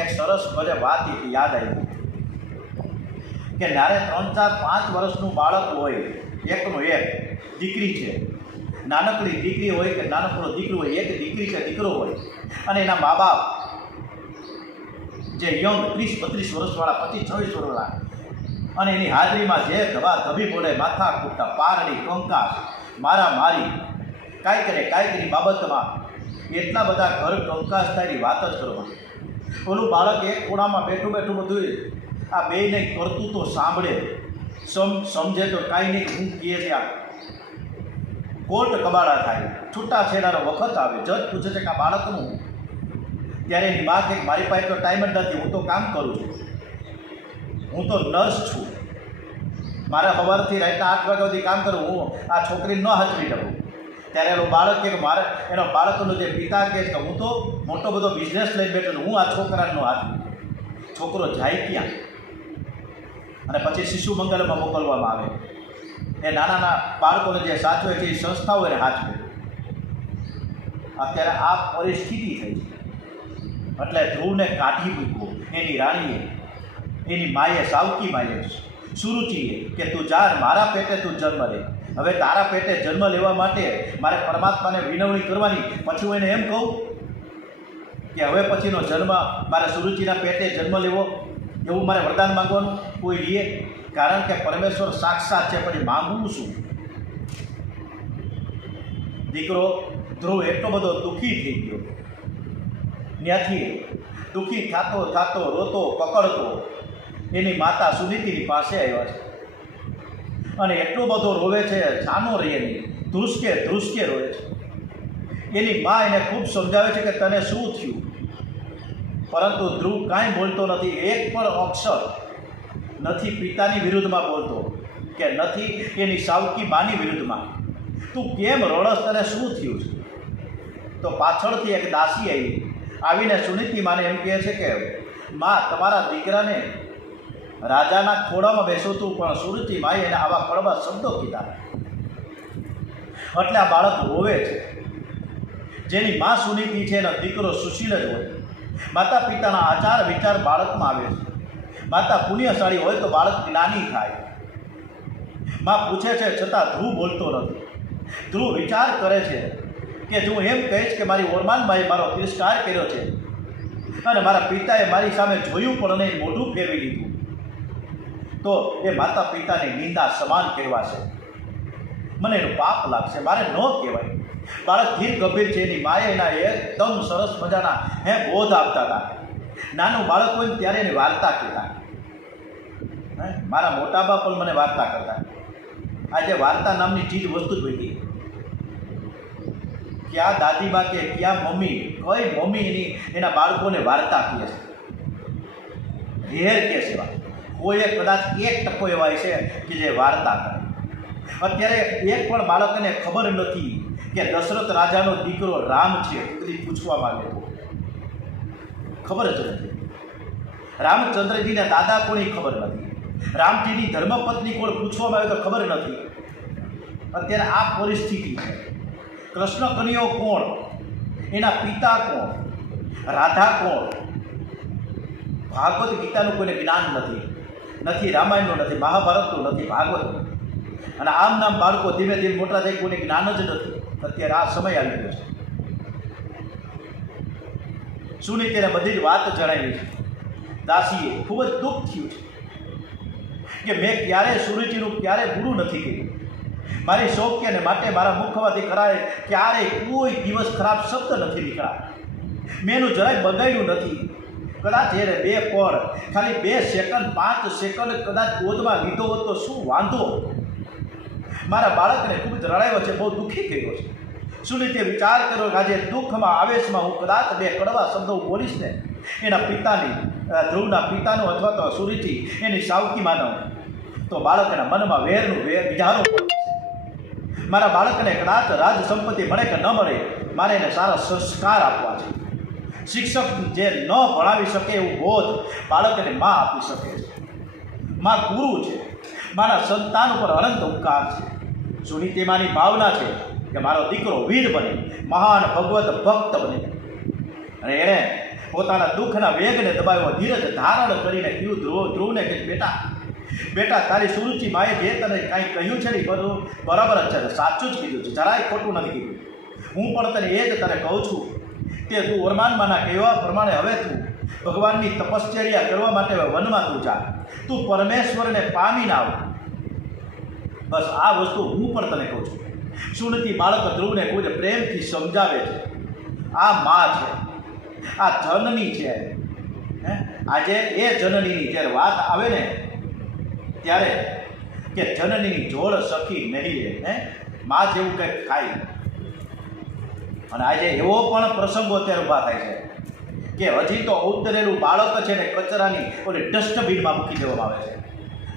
એક સરસ મને વાત યાદ આવી કે જ્યારે 3, 4, 5 વર્ષનું બાળક હોય, એકનું એક દીકરી છે, નાનકડી દીકરી હોય કે નાનકડો દીકરો હોય, એક દીકરી કે દીકરો હોય, અને એના મા બાપ જે યંગ 30, 32 વર્ષવાળા, 25, 26 વર્ષવાળા, અને એની હાજરીમાં જે ધબાધબી બોલે, માથા કૂટતા, પારડી, કંકાસ, મારા મારી, કાંઈકની બાબતમાં એટલા બધા ઘર કંકાસ થાયની વાત જ કરવાની. ઓલું બાળક એક ખૂણામાં બેઠું બેઠું બધું આ બેયને કરતું તો સાંભળે, સમજે તો કાંઈ નહીં હું કહે છે. આ કોર્ટ કબાડા થાય, છૂટાછેડાનો વખત આવે, જજ પૂછે છે કે આ બાળકનું. ત્યારે એની માં કહે, મારી પાસે તો ટાઈમ જ નથી, હું તો કામ કરું છું, હું તો નર્સ છું, મારે સવારથી રાતના 8 વાગ્યા સુધી કામ કરું, હું આ છોકરીને ન હાચવી શકું. ત્યારે એનો બાળક કે મારે એનો બાળકનો જે પિતા કહે કે હું તો મોટો બધો બિઝનેસ લઈને બેઠો છું, હું આ છોકરાનો હાચવી. છોકરો જાય ક્યાં? અને પછી શિશુ મંગલમાં મોકલવામાં આવે. એ નાના બાળકોને જે સાચવે છે એ સંસ્થાઓ એને સાચવે. અત્યારે આ પરિસ્થિતિ થઈ છે. એટલે ધ્રુવને કાઢી મૂક્યો એની રાણીએ, એની માએ, સાવકી માએ, સુરુચિએ કે તું જા, મારા પેટે તું જન્મ લે. હવે તારા પેટે જન્મ લેવા માટે મારે પરમાત્માને વિનવણી કરવાની. પછી હું એને એમ કહું કે હવે પછીનો જન્મ મારે સુરુચિના પેટે જન્મ લેવો, એવું મારે વરદાન માંગવાનું કોઈ લે? કારણ કે પરમેશ્વર સાક્ષાત છે, પછી માંગવું શું? દીકરો ધ્રુવ એટલો બધો દુઃખી થઈ ગયો. ત્યાંથી દુઃખી થતો થતો, રોતો કકડતો એની માતા સુનીતિની પાસે આવ્યા છે. અને એટલો બધો રોવે છે, છાનો રહે નહીં, ધ્રુસકે રોવે છે. એની મા એને ખૂબ સમજાવે છે કે તને શું થયું, પરંતુ ધ્રુવ કાંઈ બોલતો નથી. એક પણ અક્ષર નથી પિતાની વિરુદ્ધમાં બોલતો કે નથી એની સાવકી માની વિરુદ્ધમાં. તું કેમ રડસ, તને શું થયું છે? તો પાછળથી એક દાસી આવીને સુનીતિ માને એમ કહે છે કે માં, તમારા દીકરાને રાજાના ખોળામાં બેસોતું, પણ સુરુચિ માએ એને આવા કડવા શબ્દો કીધા. એટલે આ બાળક રોવે છે. જેની મા સુનીતિ છે એનો દીકરો સુશીલ જ હોય. માતા પિતાના આચાર વિચાર બાળકમાં આવે છે. માતા પુણ્યશાળી હોય તો બાળક જ્ઞાની થાય. માં પૂછે છે છતાં ધ્રુવ બોલતો નથી. ધ્રુવ વિચાર કરે છે કે જો એમ કહીશ કે મારી ઓરમાન માએ મારો તિરસ્કાર કર્યો છે અને મારા પિતાએ મારી સામે જોયું પણ નહીં, મોઢું ફેરવી લીધું, તો એ માતા પિતાની નિંદા સમાન કહેવાશે. મને એનું પાપ લાગશે, મારે ન કહેવાય. બાળક ધીર ગંભીર છે. એની માએ એના એકદમ સરસ મજાના બોધ આપતા હતા. નાનું બાળક હોય ત્યારે એની વાર્તા કહેતા. મારા મોટા બા પણ મને વાર્તા કરતા. આજે વાર્તા નામની ચીજ વસ્તુ જ હોય. ક્યાં દાદીમા કે ક્યાં મમ્મી, કઈ મમ્મી એના બાળકોને વાર્તા કહે છે. રેર કે છે. કોઈએ કદાચ 1% એવા છે કે જે વાર્તા કરે. અત્યારે એક પણ બાળકને ખબર નથી કે દશરથ રાજાનો દીકરો રામ છે. બધી પૂછવા માંગે તો ખબર જ નથી. રામચંદ્રજીના દાદા કોણ એ ખબર નથી. રામજીની ધર્મપત્ની કોણ પૂછવામાં આવે તો ખબર નથી. અત્યારે આ પરિસ્થિતિ છે. કૃષ્ણ કન્યાઓ કોણ, એના પિતા કોણ, રાધા કોણ, ભાગવત ગીતાનું કોઈને જ્ઞાન નથી, રામાયણનું નથી, મહાભારતનું નથી, ભાગવતનું. અને આમ નામ બાળકો ધીમે ધીમે મોટા થઈ કોઈને જ્ઞાન જ નથી. અત્યારે આ સમય આવી ગયો છે. સુનીતિને બધી જ વાત જણાવી છે. દાસીએ ખૂબ જ દુઃખ થયું છે કે મેં ક્યારેય સુરુચિનું ક્યારે બુરું નથી કર્યું. મારી શોક્યને માટે મારા મુખમાંથી ક્યારેય કોઈ દિવસ ખરાબ શબ્દ નથી નીકળ્યા. મેં એનું જરાય બગાડ્યું નથી. કદાચ એને 2 પળ ખાલી 2 સેકન્ડ 5 સેકન્ડ કદાચ ગોદમાં લીધો હોત તો શું વાંધો. મારા બાળકને ખૂબ જ રડાયો છે, બહુ દુઃખી કર્યો છે. સુનિતે વિચાર કર્યો કે આજે દુઃખમાં આવેશમાં હું કદાચ 2 કડવા શબ્દો બોલીશ ને એના પિતાની, ધ્રુવના પિતાનું અથવા તો સુરીથી એની સાવકી માનવ, તો બાળકના મનમાં વેરનું બીજારો પડશે. મારા બાળકને કદાચ રાજ સંપત્તિ મળે કે ન મળે, મારે એને સારા સંસ્કાર આપવા છે. શિક્ષક જે ન ભણાવી શકે એવું બોધ બાળકને મા આપી શકે છે. મા ગુરુ છે, મારા સંતાન ઉપર અનંત ઉપકાર છે. સુનીતિમાની ભાવના છે કે મારો દીકરો વીર બને, મહાન ભગવત ભક્ત બને. અને એણે પોતાના દુઃખના વેગને દબાવ્યો, ધીરજ ધારણ કરીને કહ્યું ધ્રુવને કે બેટા તારી સુરુચિ માએ જે તને કાંઈ કહ્યું છે ને બધું બરાબર જ છે, સાચું જ કીધું છે, જરાય ખોટું નથી કીધું. હું પણ તને એ જ તને કહું છું કે તું વરમાનમાંના કહેવા પ્રમાણે હવે તું ભગવાનની તપશ્ચર્યા કરવા માટે વનમાં તું જા, તું પરમેશ્વરને પામીને આવ. બસ આ વસ્તુ હું પણ તને કહું છું. સુનતી બાળક ધ્રુવને ખૂબ જ પ્રેમથી સમજાવે છે. આ મા છે, આ જનની છે. આજે એ જનનીની જ્યારે વાત આવે ને ત્યારે કે જનનીની જોડ સખી નહીં લે, મા જેવું કંઈક ખાય. અને આજે એવો પણ પ્રસંગો અત્યારે ઊભા થાય છે કે હજી તો ઉતરેલું બાળક છે ને કચરાની ઓલી ડસ્ટબિનમાં મૂકી દેવામાં આવે છે.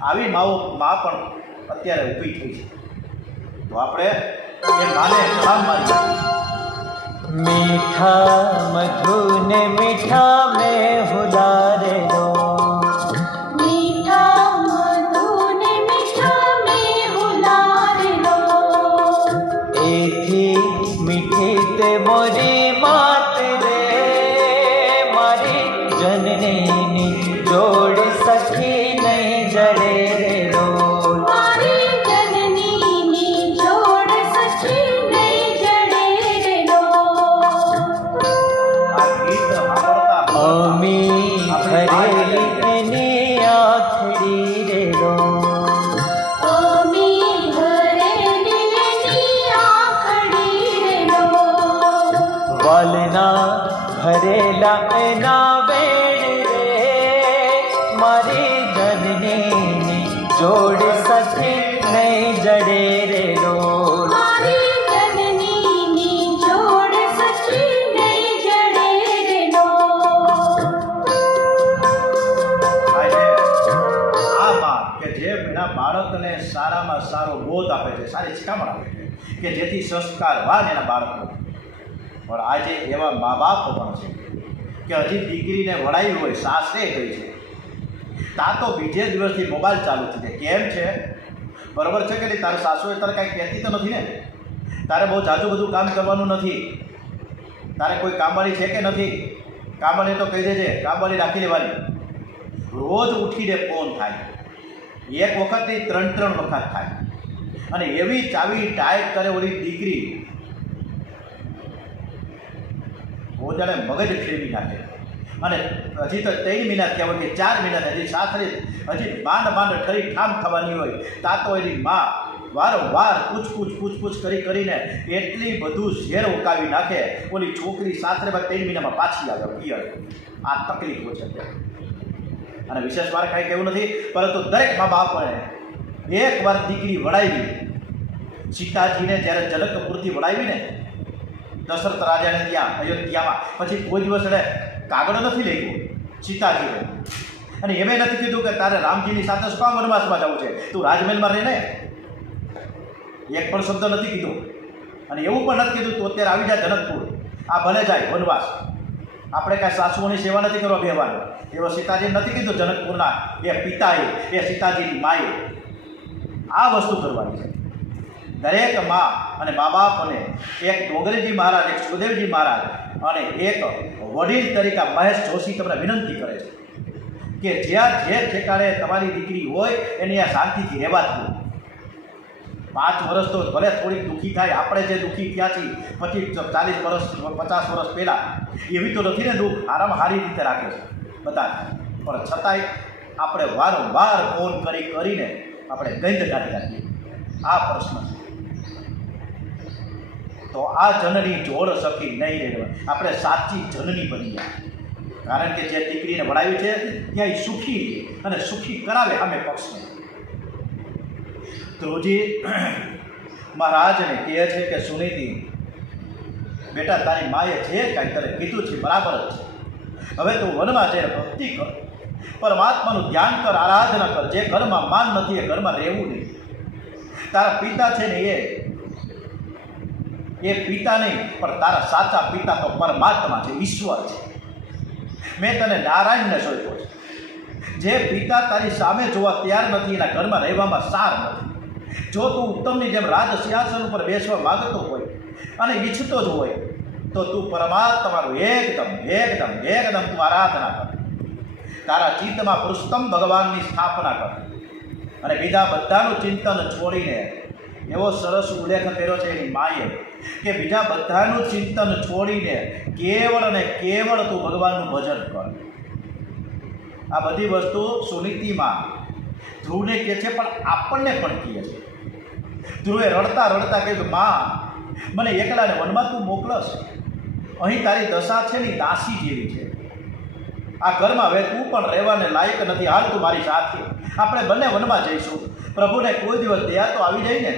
આવી મા પણ અત્યારે ઊભી થઈ છે. તો આપણે એ માને સલામ મારીએ. मीठा मधुने मीठा में हुलारे लो, मीठा मधुने मीठा में हुलारे लो. एथी मीठी ते मोरी मात रे, मारी जननी जोड़ सखी नहीं जड़े रे लो. मारी जननी जोड़ सखी नहीं जड़े रे लो. આ ગીત સાંભળતા अमी भरेली एनी आखड़ी रे लो, अमी भरेली एनी आखड़ी रे लो. वालना भरेला एना वेड़ रे, मारी जननी जोड़ सखी नहीं जड़े रे लो. मारी जननी जोड़ सखी नहीं जड़े रे लो. આજે આ માં કે જે એના બાળકને સારામાં સારો બોધ આપે છે, સારી શિખામણ આપે છે કે જેથી સંસ્કારવાન એના બાળકો. પણ આજે એવા મા બાપ પણ છે કે હજી દીકરીને વડાવી હોય, સાસરે ગઈ છે, તા તો બીજે દિવસથી મોબાઈલ ચાલુ થઈ જાય. કેમ છે? બરાબર છે કે નહીં? તારે સાસુએ તારે કાંઈ કહેતી તો નથી ને? તારે બહુ જાજુ બધું કામ કરવાનું નથી. તારે કોઈ કામવાળી છે કે નથી? કામવાળી તો કહી દેજે, કામવાળી રાખી લેવાની. રોજ ઉઠીને ફોન થાય, એક વખત નહીં 3 વખત થાય. અને એવી ચાવી ટાઈપ કરે ઓલી દીકરી, બહુ જાણે મગજ ફેરવી નાખે. અને હજી તો 3 મહિના થયા હોય કે 4 મહિના થયા, હજી સાથે હજી માંડ ઠરી ઠામ થવાની હોય, તા તો એની માં વારંવાર પૂછપૂછ કરીને એટલી બધું ઝેર ઉકાવી નાખે, ઓલી છોકરી સાસરેમાં 3 મહિનામાં પાછી આવે પિયર. આ તકલીફો છે અત્યારે. અને વિશેષ મારે કાંઈ કહેવું નથી, પરંતુ દરેક મા બાપને એકવાર દીકરી વડાવી. સીતાજીને જ્યારે જનકપુરથી વડાવીને દશરથ રાજાને ત્યાં અયોધ્યામાં, પછી કોઈ દિવસ એને કાગળ નથી લઈ ગયો સીતાજીને. અને એમે નથી કીધું કે તારે રામજીની સાથે શું કામ વનવાસમાં જવું છે, તું રાજમહેલમાં રહીને. એક પણ શબ્દ નથી કીધો. અને એવું પણ નથી કીધું તું અત્યારે આવી જા જનકપુર, આ ભલે જાય વનવાસ, આપણે કાંઈ સાસુઓની સેવા નથી કરવા બેહવાનું. એવો સીતાજીને નથી કીધું જનકપુરના એ પિતાએ, એ સીતાજીની માએ. આ વસ્તુ કરવાની છે. દરેક મા અને મા બાપ, અને એક ડોંગરીજી મહારાજ, એક સુખદેવજી મહારાજ અને એક વડીલ તરીકે મહેશ જોશી તમને વિનંતી કરે છે કે જ્યાં જે ઠેકાણે તમારી દીકરી હોય એની આ શાંતિથી રહેવા દો. 5 વર્ષ તો ભલે થોડીક દુઃખી થાય, આપણે જે દુઃખી થયા છીએ પછી 40 વર્ષ 50 વર્ષ પહેલાં, એવી તો નથી ને દુઃખ. આરામ સારી રીતે રાખે છે બધા, પણ છતાંય આપણે વારંવાર ફોન કરીને આપણે ગંધ કાઢી રાખીએ. આ પ્રશ્ન છે. તો આ જનની જોડ સખી નહીં રહેવા. આપણે સાચી જનની બનીએ. કારણ કે જે દીકરીને વડાવી છે ત્યાં એ સુખી અને સુખી કરાવે સામે પક્ષને. ધ્રુવજી મહારાજને કહે છે કે સુનીતિ, બેટા તારી માએ જે કાંઈ તને કીધું છે બરાબર જ છે. હવે તું વનમાં જઈને ભક્તિ કર, પરમાત્માનું ધ્યાન કર, આરાધના કર. જે ઘરમાં માન નથી એ ઘરમાં રહેવું નહીં. તારા પિતા છે ને એ પિતા નહીં, પણ તારા સાચા પિતા તો પરમાત્મા છે, ઈશ્વર છે. મેં તને નારાયણને સોંપ્યો છે. જે પિતા તારી સામે જોવા તૈયાર નથી એના ઘરમાં રહેવામાં સાર નથી. જો તું ઉત્તમની જેમ રાજ સિંહાસન ઉપર બેસવા માગતો હોય અને ઈચ્છતો જ હોય તો તું પરમાત્માનું એકદમ એકદમ એકદમ તું આરાધના કર. તારા ચિત્તમાં પુરુષોત્તમ ભગવાનની સ્થાપના કર અને બીજા બધાનું ચિંતન છોડીને એવો સરસ ઉલ્લેખ કર્યો છે એની માએ કે બીજા બધાનું ચિંતન છોડીને કેવળ અને કેવળ તું ભગવાનનું ભજન કર. આ બધી વસ્તુ સુનીતિમાં ધ્રુવને કહે છે, પણ આપણને પણ કહે છે. ધ્રુવે રડતા રડતા કહ્યું, માં મને એકલાને વનમાં તું મોકલસ. અહીં તારી દશા છે ને દાસી જેવી છે. આ ઘરમાં હવે તું પણ રહેવાને લાયક નથી. હાલ તું મારી સાથે, આપણે બંને વનમાં જઈશું. પ્રભુને કોઈ દિવસ દયા તો આવી જાય ને.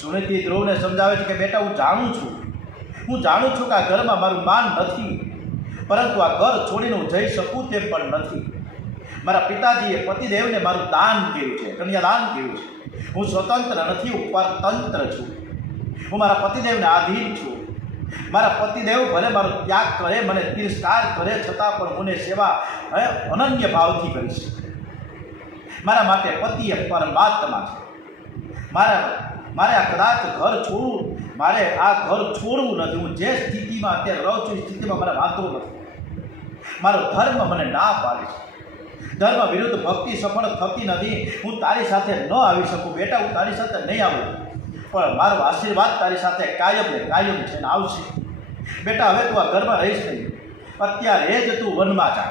સુનીતિ ધ્રુવને સમજાવે છે કે બેટા હું જાણું છું કે આ ઘરમાં મારું માન નથી, પરંતુ આ ઘર છોડીને હું જઈ શકું તેમ પણ નથી. મારા પિતાજીએ પતિદેવને મારું દાન કર્યું છે, કન્યાદાન કર્યું છે. હું સ્વતંત્ર નથી, હું પરતંત્ર છું. હું મારા પતિદેવને આધીન છું. મારા પતિદેવ ભલે મારો ત્યાગ કરે, મને તિરસ્કાર કરે, છતાં પણ મને સેવા અનન્ય ભાવથી કરીશ. મારા માટે પતિ એ પરમાત્મા છે. મારે આ કદાચ ઘર છોડવું, મારે આ ઘર છોડવું નથી. હું જે સ્થિતિમાં અત્યારે રહું છું એ સ્થિતિમાં મને વાંધો નથી. મારો ધર્મ મને ના પાડે છે. ધર્મ વિરુદ્ધ ભક્તિ સફળ થતી નથી. હું તારી સાથે ન આવી શકું બેટા, હું તારી સાથે નહીં આવું, પણ મારો આશીર્વાદ તારી સાથે કાયમ ને કાયમ છે ને આવશે. બેટા હવે તું આ ઘરમાં રહીશ નહીં, અત્યારે જ તું વનમાં જા.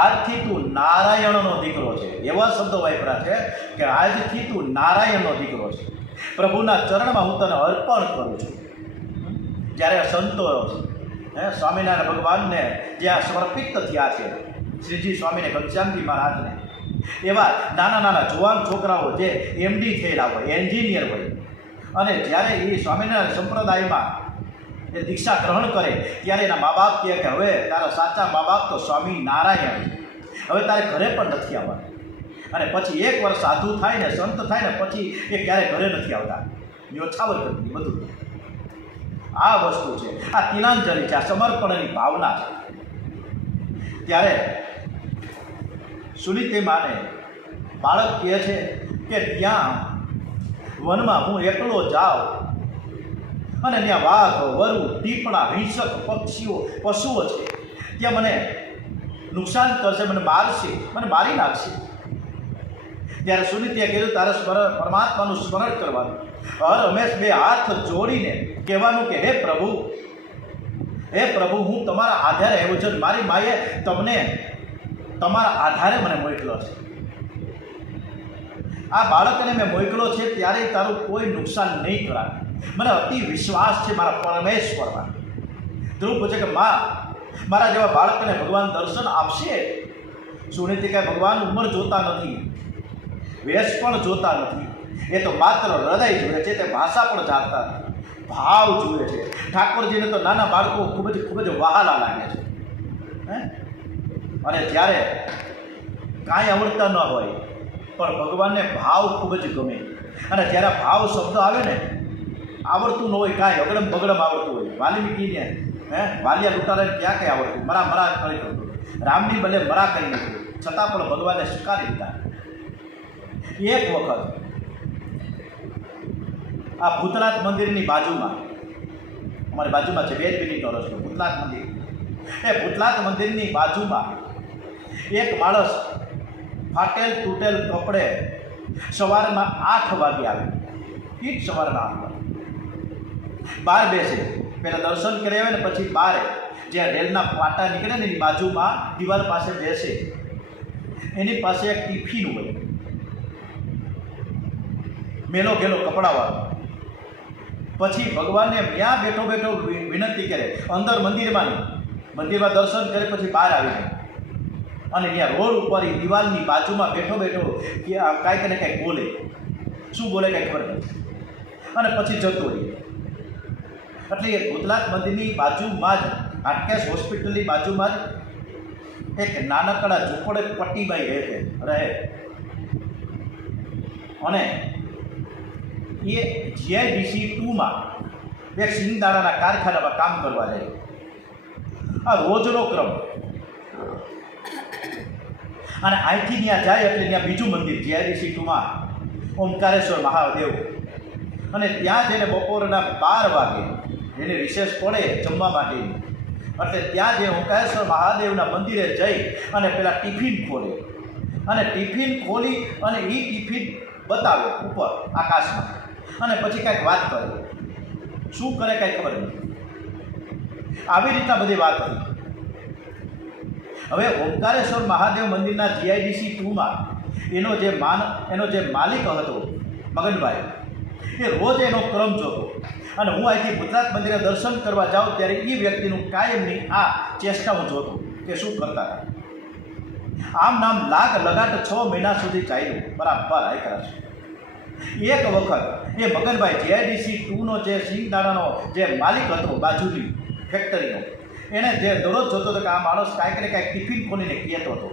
આજથી તું નારાયણનો દીકરો છે. એવા શબ્દો વાપર્યા છે કે આજથી તું નારાયણનો દીકરો છે. પ્રભુના ચરણમાં હું તને અર્પણ કરું છું. જ્યારે સંતો સ્વામિનારાયણ ભગવાનને જ્યાં સમર્પિત થયા છે, શ્રીજી સ્વામીને, ઘનશ્યામજી મહારાજને, એવા નાના નાના જુવાન છોકરાઓ જે એમડી થયેલા હોય, એન્જિનિયર હોય, અને જ્યારે એ સ્વામિનારાયણ સંપ્રદાયમાં એ દીક્ષા ગ્રહણ કરે ત્યારે એના મા બાપ કહે કે હવે તારા સાચા મા બાપ તો સ્વામિનારાયણ છે, હવે તારે ઘરે પણ નથી આવવાનું. અને પછી એક વર્ષ સાધુ થાય ને, સંત થાય ને, પછી એ ક્યારે ઘરે નથી આવતા. ન્યોછાવર કરતી બધું. આ વસ્તુ છે, આ તિલાંજલિ છે, આ સમર્પણની ભાવના છે. ત્યારે સુનીતિ માને બાળક કહે છે કે ત્યાં વનમાં હું એકલો જાઉં અને ત્યાં વાઘ, વરુ, દીપડા, હિંસક પક્ષીઓ, પશુઓ છે, ત્યાં મને નુકસાન કરશે, મને મારશે, મને મારી નાખશે. ત્યારે સુનીતિએ કીધું તારે પરમાત્માનું સ્મરણ કરવાનું, હર હંમેશ બે હાથ જોડીને કહેવાનું કે હે પ્રભુ, હું તમારા આધારે આવ્યો છું. મારી માએ તમને તમારા આધારે મને મોકલો છે. આ બાળકને મેં મોકલો છે ત્યારે તારું કોઈ નુકસાન નહીં કરાવે. મને અતિ વિશ્વાસ છે મારા પરમેશ્વરમાં. ધ્રુવ પૂછે કે માં, મારા જેવા બાળકને ભગવાન દર્શન આપશે? સુનીતિ કહે ભગવાન ઉંમર જોતા નથી, વેશ પણ જોતા નથી, એ તો માત્ર હૃદય જુએ છે, તે ભાષા પણ જાણતા નથી, ભાવ જુએ છે. ઠાકોરજીને તો નાના બાળકો ખૂબ જ વહાલા લાગે છે. અને જ્યારે કાંઈ આવડતા ન હોય પણ ભગવાનને ભાવ ખૂબ જ ગમે. અને જ્યારે ભાવ શબ્દ આવે ને, આવડતું ન હોય કાંઈ, અગડમ બગડમ આવડતું હોય. વાલ્મીકીને વાલિયા લૂંટારાને ક્યાં કંઈ આવડતું, મરા કરી દીધું. રામની બદલે મરા કરી દીધું, છતાં પણ ભગવાને સ્વીકારી દીધા. એક વખત આ ભૂતનાથ મંદિરની બાજુમાં, અમારી બાજુમાં છે, 2 મિનિટનો રસ્તો ભૂતનાથ મંદિર. એ ભૂતનાથ મંદિરની બાજુમાં એક માણસ ફાટેલ તૂટેલ કપડે સવારમાં 8 વાગે આવે, ઠીક સવારના 8 વાગે બહાર બેસે. પહેલાં દર્શન કરી આવે ને પછી બહાર જ્યાં રેલના પાટા નીકળે ને એની બાજુમાં દિવાલ પાસે બેસે. એની પાસે એક ટિફિન હોય, મેલો ગેલો કપડાવાળો, પછી ભગવાનને ત્યાં બેઠો બેઠો વિનંતી કરે, અંદર મંદિરમાં દર્શન કરે, પછી બહાર આવી જાય અને ત્યાં રોડ ઉપર એ દિવાલની બાજુમાં બેઠો બેઠો કાંઈક ને કાંઈક બોલે. શું બોલે કાંઈ ખબર નથી, અને પછી જતો રહે. એટલે એ ભૂતનાથ મંદિરની બાજુમાં જ, હાટકેશ હોસ્પિટલની બાજુમાં જ એક નાનકડા ઝૂંપડપટ્ટીમાં રહે. અને એ GIDC 2માં એક સિંગદાણાના કારખાનામાં કામ કરવા જાય. આ રોજનો ક્રમ. અને અહીંથી ત્યાં જાય એટલે ત્યાં બીજું મંદિર GIDC 2માં ઓમકારેશ્વર મહાદેવ. અને ત્યાં જઈને બપોરના 12 વાગે એની રિસેસ પડે જમવા માટેની, એટલે ત્યાં જે ઓમકારેશ્વર મહાદેવના મંદિરે જઈ અને પેલા ટિફિન ખોલે, અને ટિફિન ખોલી અને એ ટિફિન બતાવે ઉપર આકાશમાં, અને પછી કાંઈક વાત કરે. શું કરે કાંઈ ખબર નહીં. આવી રીતના બધી વાત હતી. હવે ઓમકારેશ્વર મહાદેવ મંદિરના GIDC 2માં એનો જે માલિક હતો મગનભાઈ, એ રોજ એનો ક્રમ જોતો. અને હું અહીંથી ભૂતનાથ મંદિરે દર્શન કરવા જાઉં ત્યારે એ વ્યક્તિનું કાયમની આ ચેષ્ટા હું જોતો કે શું કરતા હતા. આમ નામ લગાટ 6 મહિના સુધી ચાલ્યું, બરાબર હાઈ. એક વખત એ મગનભાઈ GIDC 2નો જે સિંગદાણાનો જે માલિક હતો બાજુની ફેક્ટરીનો, એણે જે દરરોજ જોતો હતો કે આ માણસ કાંઈક ને કાંઈક ટિફિન ખોલીને કહેતો હતો,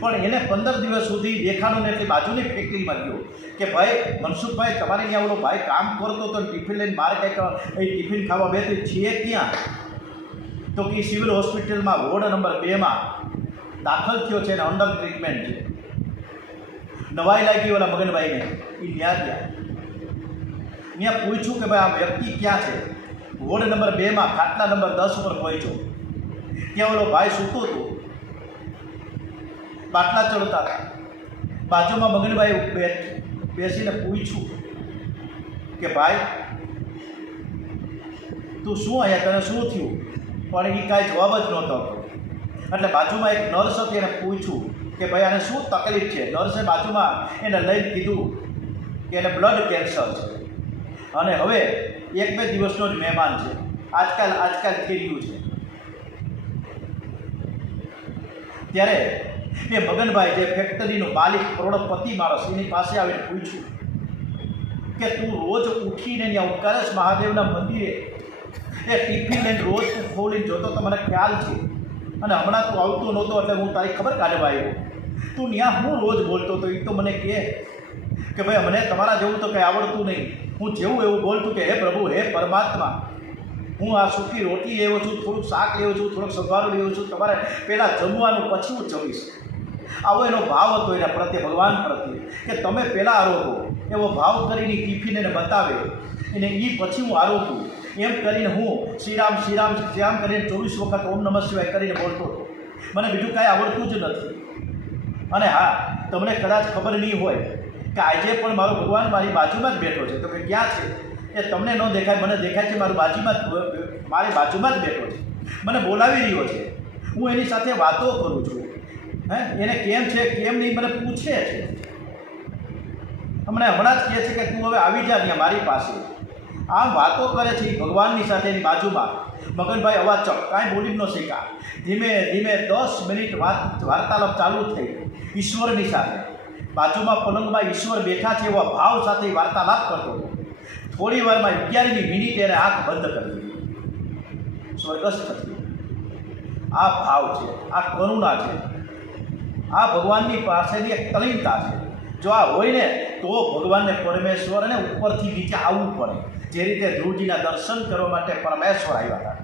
પણ એને 15 દિવસ સુધી દેખાડો ને એટલે બાજુની ફેક્ટરીમાં ગયો કે ભાઈ મનસુખભાઈ, તમારે ત્યાં ઓલો ભાઈ કામ કરતો હતો ટિફિન લઈને બહાર કંઈક એ ટિફિન ખાવા બેઠી છીએ ક્યાં? તો કે સિવિલ હોસ્પિટલમાં વોર્ડ નંબર 2માં દાખલ થયો છે અને અંડર ટ્રીટમેન્ટ છે. નવાઈ લાગી ઓલા મગનભાઈને. એ ત્યાં પૂછ્યું કે ભાઈ આ વ્યક્તિ ક્યાં છે? વોર્ડ નંબર 2માં ખાટલા નંબર 10 ઉપર પહોંચ્યો. ત્યાં ઓલો ભાઈ સૂતો હતો, બાટલા ચડતા હતા. બાજુમાં મગનભાઈ બેસીને પૂછ્યું કે ભાઈ તું શું અહીંયા, તને શું થયું? પણ એ કાંઈ જવાબ જ નહોતો આપતો. એટલે બાજુમાં એક નર્સ હતી, એને પૂછ્યું કે ભાઈ આને શું તકલીફ છે? નર્સે બાજુમાં એને લઈને કીધું કે એને બ્લડ કેન્સર છે અને હવે 1-2 દિવસનો જ મહેમાન છે, આજકાલ થઈ ગયું છે. ત્યારે એ મગનભાઈ જે ફેક્ટરીનો માલિક કરોડપતિ માણસ, એની પાસે આવીને પૂછ્યું કે તું રોજ ઉઠીને ત્યાં ઓમકારેશ મહાદેવના મંદિરે એ ટિફિન લઈને રોજ તું ખોલીને જોતો તો મને ખ્યાલ છે, અને હમણાં તું આવતો નહોતો એટલે હું તારી ખબર કાઢવા આવ્યો. તું ત્યાં હું રોજ બોલતો હતો એ તો મને કહે કે ભાઈ મને તમારા જેવું તો કંઈ આવડતું નહીં. હું જેવું એવું બોલતું કે હે પ્રભુ, હે પરમાત્મા, હું આ સૂકી રોટલી લેવો છું, થોડુંક શાક લેવો છું, થોડોક સંભારો લેવો છું, તમારે પહેલાં જમવાનું પછી હું જમીશ. આવો એનો ભાવ હતો એના પ્રત્યે, ભગવાન પ્રત્યે, કે તમે પહેલાં આરોગો એવો ભાવ કરીને ટિફિન એને બતાવે અને એ પછી હું આરોગું. એમ કરીને હું શ્રીરામ શ્રીરામ શ્રીરામ કરીને 24 વખત ઓમ નમઃ શિવાય કરીને બોલતો હતો. મને બીજું કાંઈ આવડતું જ નથી. અને હા, તમને કદાચ ખબર નહીં હોય કે આજે પણ મારો ભગવાન મારી બાજુમાં જ બેઠો છે. તો કે ક્યાં છે? એ તમને ન દેખાય, મને દેખાય છે. મારી બાજુમાં જ બેઠો છે, મને બોલાવી રહ્યો છે. હું એની સાથે વાતો કરું છું. એને કેમ છે કેમ નહીં મને પૂછે છે. હમણાં જ કહે છે કે તું હવે આવી જા ત્યાં મારી પાસે. આમ વાતો કરે છે ભગવાનની સાથે એની બાજુમાં. મગનભાઈ અવાજ કાંઈ બોલી ન શીખા. ધીમે ધીમે 10 મિનિટ વાર્તાલાપ ચાલુ થઈ ઈશ્વરની સાથે. બાજુમાં પલંગમાં ઈશ્વર બેઠા છે એવા ભાવ સાથે વાર્તાલાપ કરતો હતો. થોડી વારમાં 11મી મિનિટે એને આંખ બંધ કરી દીધી. સ્વર્ગસ્થ થયું. આ ભાવ છે, આ કરુણા છે, આ ભગવાનની પાસેની એક તલીનતા છે. જો આ હોય ને તો ભગવાનને પરમેશ્વર અને ઉપરથી નીચે આવવું પડે. જે રીતે ધ્રુવજીના દર્શન કરવા માટે પરમેશ્વર આવ્યા હતા.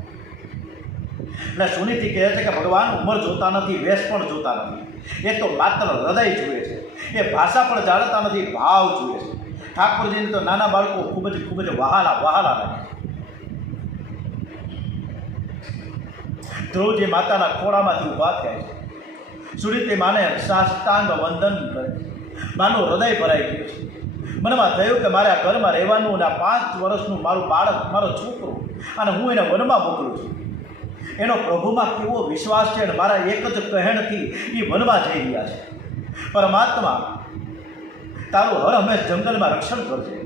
એટલે સુનીતિ કહે છે કે ભગવાન ઉંમર જોતા નથી, વેશ પણ જોતા નથી, એ તો માત્ર હૃદય જુએ છે. એ ભાષા પણ જાણતા નથી, ભાવ જુએ છે. ઠાકોરજીને તો નાના બાળકો ખૂબ જ વહાલા લાગે. ધ્રુવજી માતાના ખોળામાંથી ઊભા થયા છે. સુનીતિ માને સાષ્ટાંગ વંદન કરે. માનું હૃદય ભરાઈ ગયું છે. મનમાં થયું કે મારે આ ઘરમાં રહેવાનું અને આ 5 વર્ષનું મારું બાળક, મારો છોકરો, અને હું એને વનમાં મોકલું છું. એનો પ્રભુમાં કેવો વિશ્વાસ છે અને મારા એક જ કહેણથી એ વનમાં જઈ રહ્યા છે. પરમાત્મા તારું હર હંમેશ જંગલમાં રક્ષણ કરજે.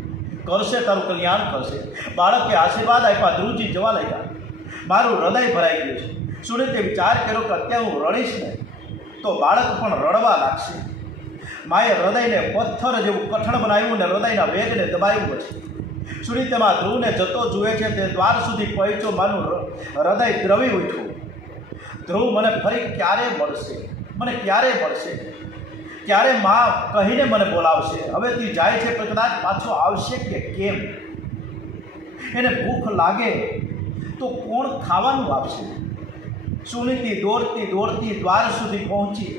કરશે, તારું કલ્યાણ કરશે. બાળકે આશીર્વાદ આપ્યા, ધ્રુવજી જવા લાગ્યા. મારું હૃદય ભરાઈ ગયું છે. સુનિતે વિચાર કર્યો કે અત્યારે હું રડીશ ને તો બાળક પણ રડવા લાગશે. માએ હૃદયને પથ્થર જેવું કઠણ બનાવ્યું ને હૃદયના વેગને દબાવ્યું છે. સુનિતેમાં ધ્રુવને જતો જુએ છે તે દ્વાર સુધી પહોંચ્યો. માનું હૃદય દ્રવી ઉઠ્યું. ધ્રુવ મને ફરી ક્યારે મળશે, મને ક્યારે મળશે, ક્યારે માં કહીને મને બોલાવશે. હવેથી જાય છે તો કદાચ પાછો આવશે કે કેમ? એને ભૂખ લાગે તો કોણ ખાવાનું આપશે? સુનીતિ દોડતી દોડતી દ્વાર સુધી પહોંચી.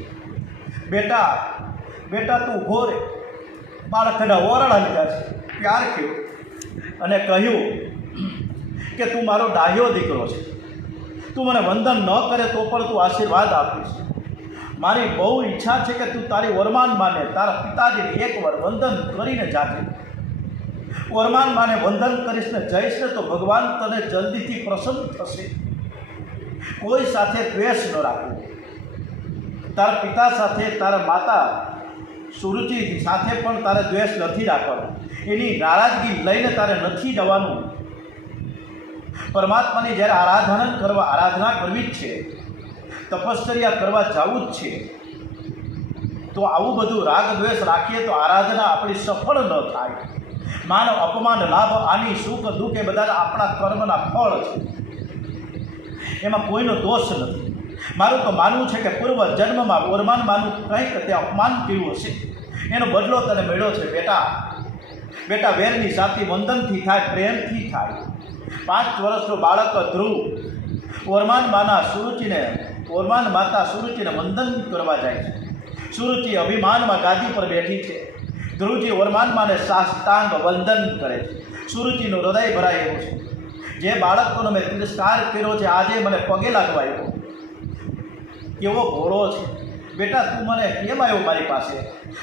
બેટા બેટા તું ઊભો રે. બાળકના ઓરડા લીધા છે, પ્યાર કર્યો અને કહ્યું કે તું મારો ડાહ્યો દીકરો છે. તું મને વંદન ન કરે તો પણ તું આશીર્વાદ આપીશ. મારી બહુ ઈચ્છા છે કે તું તારી વરમાન માને, તારા પિતાજીને એકવાર વંદન કરીને જાજે. વરમાન માને વંદન કરીશ ને જઈશ ને તો ભગવાન તને જલ્દીથી પ્રસન્ન થશે. કોઈ સાથે દ્વેષ ન રાખવો. તારા પિતા સાથે, તારા માતા સુરુચિ સાથે પણ તારે દ્વેષ નથી રાખવાનો. એની નારાજગી લઈને તારે નથી જવાનું. પરમાત્માની જ્યારે આરાધના કરવી જ છે, તપશ્ચર્યા કરવા જવું જ છે, તો આવું બધું રાગ દ્વેષ રાખીએ તો આરાધના આપણી સફળ ન થાય. માન અપમાન લાભ આની સુખ દુઃખ એ બધા આપણા કર્મના ફળ છે. એમાં કોઈનો દોષ નથી. મારું તો માનવું છે કે પૂર્વ જન્મમાં વરમાન માનું કંઈક તે અપમાન કર્યું હશે, એનો બદલો તને મળ્યો છે. બેટા બેટા વેરની સાથી વંદનથી થાય, પ્રેમથી થાય. 5 વર્ષનો બાળક ધ્રુવ વરમાન માતા સુરુચિને વંદન કરવા જાય છે. સુરુચિ અભિમાનમાં ગાદી પર બેઠી છે. ધ્રુવજી વરમાન માને સાષ્ટાંગ વંદન કરે છે. સુરુચિનું હૃદય ભરાયેલું છે. જે બાળકોનો મેં તિરસ્કાર કર્યો છે આજે મને પગે લાગવા આવ્યો. કેવો ભોળો છે. બેટા તું મને કેમ આવ્યો મારી પાસે?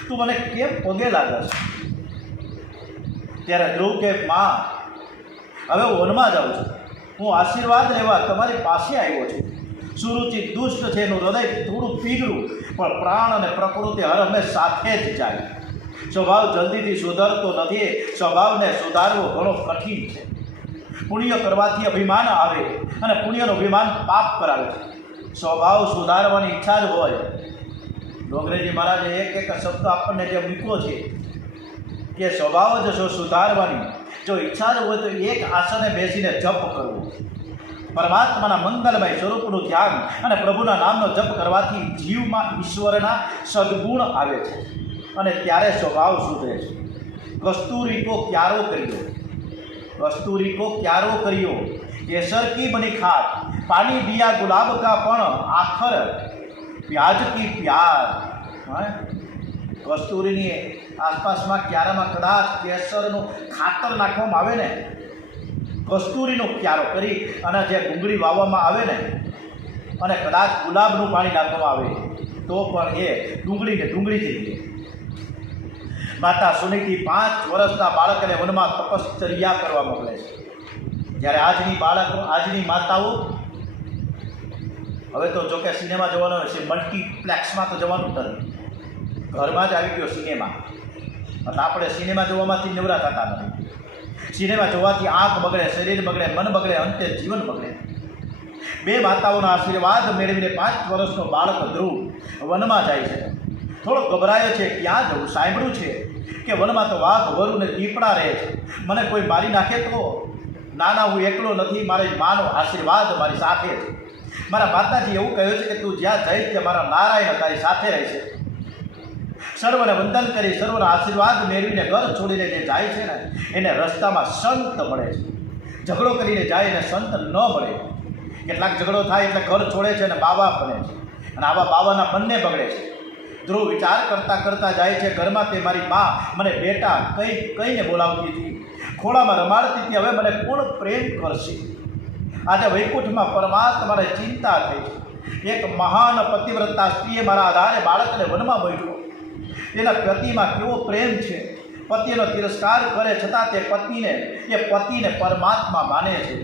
તું મને કેમ પગે લાગશ? ત્યારે ધ્રુવ કે માં, હવે હું વનમાં જાઉં છું, હું આશીર્વાદ લેવા તમારી પાસે આવ્યો છું. સુરુચિ દુષ્ટ છે, એનું હૃદય થોડું પીગળું, પણ પ્રાણ અને પ્રકૃતિ હર હંમેશ સાથે જ જાય. સ્વભાવ જલ્દીથી સુધરતો નથી. સ્વભાવને સુધારવો ઘણો કઠિન છે. પુણ્ય કરવાથી અભિમાન આવે અને પુણ્યનું અભિમાન પાપ કરાવે છે. સ્વભાવ સુધારવાની ઈચ્છા જ હોય. ડોંગરેજી મહારાજે એક શબ્દ આપણને જે મૂક્યો છે કે સ્વભાવ જ સુધારવાની જો ઈચ્છા જ હોય તો એક આસને બેસીને જપ કરવો. પરમાત્માના મંગલમય સ્વરૂપનું ધ્યાન અને પ્રભુના નામનો જપ કરવાથી જીવમાં ઈશ્વરના સદગુણ આવે છે અને ત્યારે સ્વભાવ સુધરે છે. કસ્તુરી કો ક્યારો કર્યો, केसर की बनी खाद, पानी दिया गुलाब का पण आखर प्याज की प्यार. कस्तूरीनी आसपासમાં ક્યારામાં કદાચ કેસરનું ખાતર નાખવામાં આવે ને, કસ્તુરીનો ક્યારો કરી અને જે ડુંગળી વાવવામાં આવે ને અને કદાચ ગુલાબનું પાણી નાખવામાં આવે તો પણ એ ડુંગળીને ડુંગળી થઈ ગઈ. માતા સુનીતિ 5 વર્ષના બાળકને વનમાં તપશ્ચર્યા કરવા મોકલે છે. જ્યારે આજની માતાઓ, હવે તો જોકે સિનેમા જોવાનો છે, મલ્ટીપ્લેક્સમાં તો જવાનું જ નથી, ઘરમાં જ આવી ગયો સિનેમા. એટલે આપણે સિનેમા જોવામાંથી નવરા થતા નથી. સિનેમા જોવાથી આંખ બગડે, શરીર બગડે, મન બગડે, અંતે જીવન બગડે. 2 માતાઓના આશીર્વાદ મેળવીને 5 વર્ષનો બાળક ધ્રુવ વનમાં જાય છે. થોડો ગભરાયો છે, ક્યાં જવું? સાંભળ્યું છે કે વનમાં તો વાઘ, વરુ ને દીપડા રહે છે. મને કોઈ મારી નાખે તો? ના, હું એકલો નથી, મારી માનો આશીર્વાદ મારી સાથે છે. મારા માતાજી એવું કહ્યું છે કે તું જ્યાં જઈશ ત્યાં મારા નારાયણ તારી સાથે રહેશે. સર્વને વંદન કરી, સર્વના આશીર્વાદ મેળવીને ઘર છોડીને જે જાય છે ને એને રસ્તામાં સંત મળે છે. ઝઘડો કરીને જાય એને સંત ન મળે. કેટલાક ઝઘડો થાય એટલે ઘર છોડે છે અને બાવા બને છે, અને આવા બાવાના બંને બગડે છે. ધ્રુવ વિચાર કરતા જાય છે, ઘરમાં તે મારી મા મને બેટા કહીને બોલાવતી હતી, ખોળામાં રમાડતી હતી, હવે મને કોણ પ્રેમ કરશે? આજે વૈકુંઠમાં પરમાત્માને ચિંતા થઈ છે. એક મહાન પતિવ્રતા સ્ત્રીએ મારા આધારે બાળકને વનમાં મોકલ્યો. તેના પતિમાં કેવો પ્રેમ છે. પતિનો તિરસ્કાર કરે છતાં તે પતિને પરમાત્મા માને છે.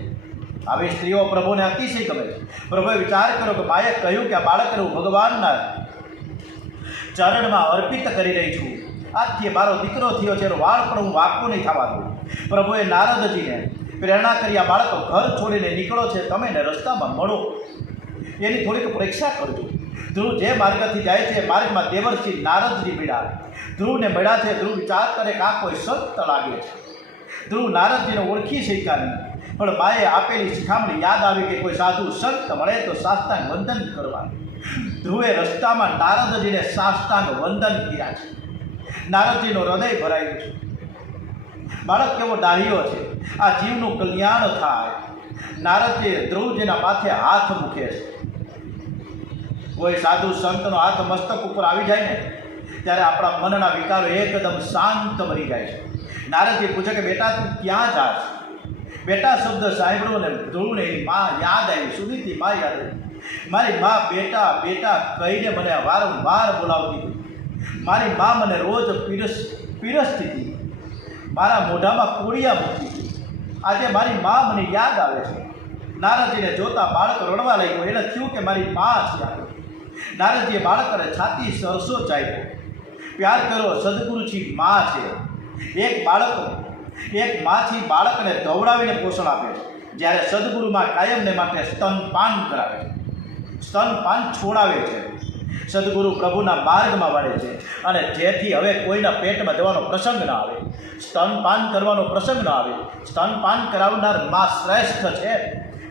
આવી સ્ત્રીઓ પ્રભુને અતિશય ગમે છે. પ્રભુએ વિચાર કર્યો કે માએ કહ્યું કે આ બાળકને હું ભગવાનના ચરણમાં અર્પિત કરી રહી છું. આજથી મારો દીકરો થયો છે, એનો વાળ પણ હું વાંકો નહીં થવા દઉં. પ્રભુએ નારદજીને પ્રેરણા કરી, આ બાળકો ઘર છોડીને નીકળો છે, તમે ને રસ્તામાં મળો, એની થોડીક પરીક્ષા કરજો. ધ્રુવ જે માર્ગથી જાય છે માર્ગમાં દેવર્ષિ નારદજી મળ્યા. ધ્રુવને મળ્યા છે. ધ્રુવ વિચાર કરે કે આ કોઈ સંત લાગે છે. ધ્રુવ નારદજીને ઓળખી શક્યા નહીં, પણ માએ આપેલી શિખામણી યાદ આવી કે કોઈ સાધુ સંત મળે તો સાષ્ટાંગ વંદન કરવાનું. ધ્રુવે રસ્તામાં નારદજીને સાષ્ટાંગ વંદન કર્યા છે. નારદજીનું હૃદય ભરાયું છે. બાળક કેવો ડાહ્યો છે, આ જીવનું કલ્યાણ થાય. નારદજી ધ્રુવજીના માથે હાથ મૂકે છે. કોઈ સાધુ સંતનો હાથ મસ્તક ઉપર આવી જાય ને ત્યારે આપણા મનના વિકારો એકદમ શાંત બની જાય છે. નારદજી પૂછે કે બેટા તું ક્યાં જાસ? બેટા શબ્દ સાંભળ્યો ને ધ્રુવને એની માં યાદ આવી. સુનીતી માં યાદ આવી. મારી માં બેટા બેટા કહીને મને વારંવાર બોલાવતી હતી. મારી માં મને રોજ પીરસતી હતી. મારા મોઢામાં કોળિયા મૂકતી હતી. આજે મારી માં મને યાદ આવે છે. નારદજીને જોતા બાળક રડવા લાગ્યો. એને થયું કે મારી માં છે. નારદજીએ બાળકને છાતી સરસો ચાપ્યો. પ્યાર કરો સદગુરુજી માં છે. એક માથી બાળકને ધવડાવીને પોષણ આપે છે, જ્યારે સદગુરુમાં કાયમને માટે સ્તનપાન કરાવે છે, સ્તનપાન છોડાવે છે. સદગુરુ પ્રભુના માર્ગમાં વળે છે, અને જેથી હવે કોઈના પેટમાં જવાનો પ્રસંગ ન આવે, સ્તનપાન કરવાનો પ્રસંગ ન આવે. સ્તનપાન કરાવનાર માં શ્રેષ્ઠ છે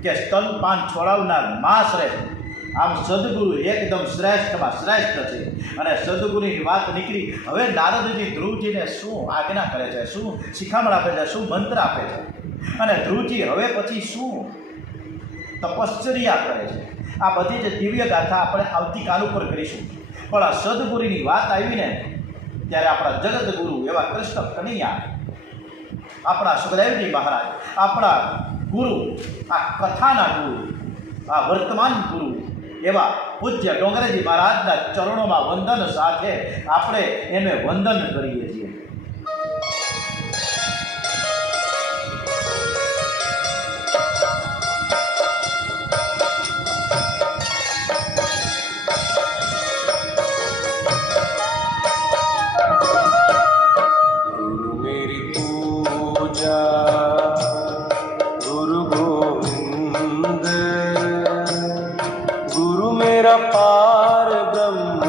કે સ્તનપાન છોડાવનાર માં શ્રેષ્ઠ? આમ સદગુરુ એકદમ શ્રેષ્ઠમાં શ્રેષ્ઠ છે. અને સદગુરુની વાત નીકળી. હવે નારદજી ધ્રુવજીને શું આજ્ઞા કરે છે, શું શિખામણ આપે છે, શું મંત્ર આપે છે, અને ધ્રુવજી હવે પછી શું તપશ્ચર્યા કરે છે, આ બધી જ દિવ્ય ગાથા આપણે આવતીકાલ ઉપર કરીશું. પણ આ સદગુરુની વાત આવીને ત્યારે આપણા જગતગુરુ એવા કૃષ્ણ કનૈયા, આપણા સુખદેવજી મહારાજ, આપણા ગુરુ, આ કથાના ગુરુ, આ વર્તમાન ગુરુ એવા પૂજ્ય ડોંગરેજી મહારાજના ચરણોમાં વંદન સાથે આપણે એને વંદન કરીએ છીએ. गुरु मेरी पूजा, गुरु गोविंद, गुरु मेरा पार ब्रह्म,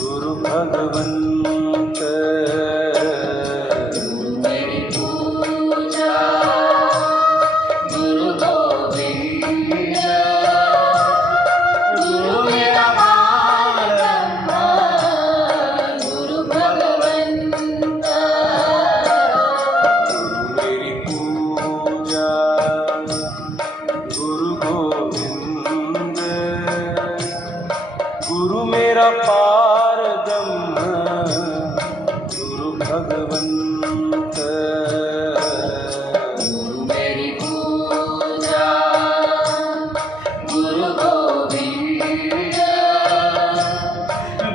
गुरु भगवंत. मेरी पूजा गुरु गोविंद, गुरु मेरा पार ब्रह्म, गुरु भगवंत. मेरी पूजा, गुरु गोविंद, गुरु मेरा पार ब्रह्म, गुरु भगवंत. मेरी पूजा गुरु गोविंद,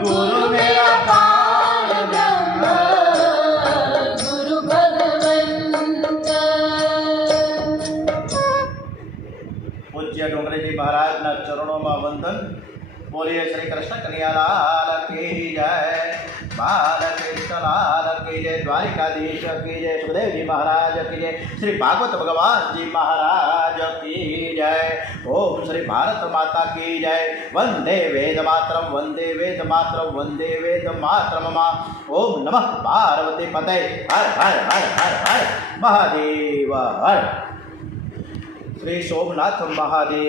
गुरु मेरा पार ब्रह्म, गुरु भगवंत. પૂજ્ય ડોંગરેજી મહારાજના ચરણોમાં વંદન. બોલીએ શ્રી કૃષ્ણ કનૈયાલાલ કી જય, બાલકૃષ્ણલાલ કી જય, દ્વારિકાધીશ કી જય, સુખદેવજી મહારાજ કી જય, શ્રી ભાગવત ભગવાનજી મહારાજ કી જય. ઓમ શ્રી ભારત માતા કી જય. વંદે વેદ માતરમ, વંદે વેદ માતરમ, વંદે વેદ માતરમ. ઓમ નમઃ પાર્વતી પતય. હર હર હર હર હર મહાદેવ હર. શ્રી સોમનાથ મહાદેવ.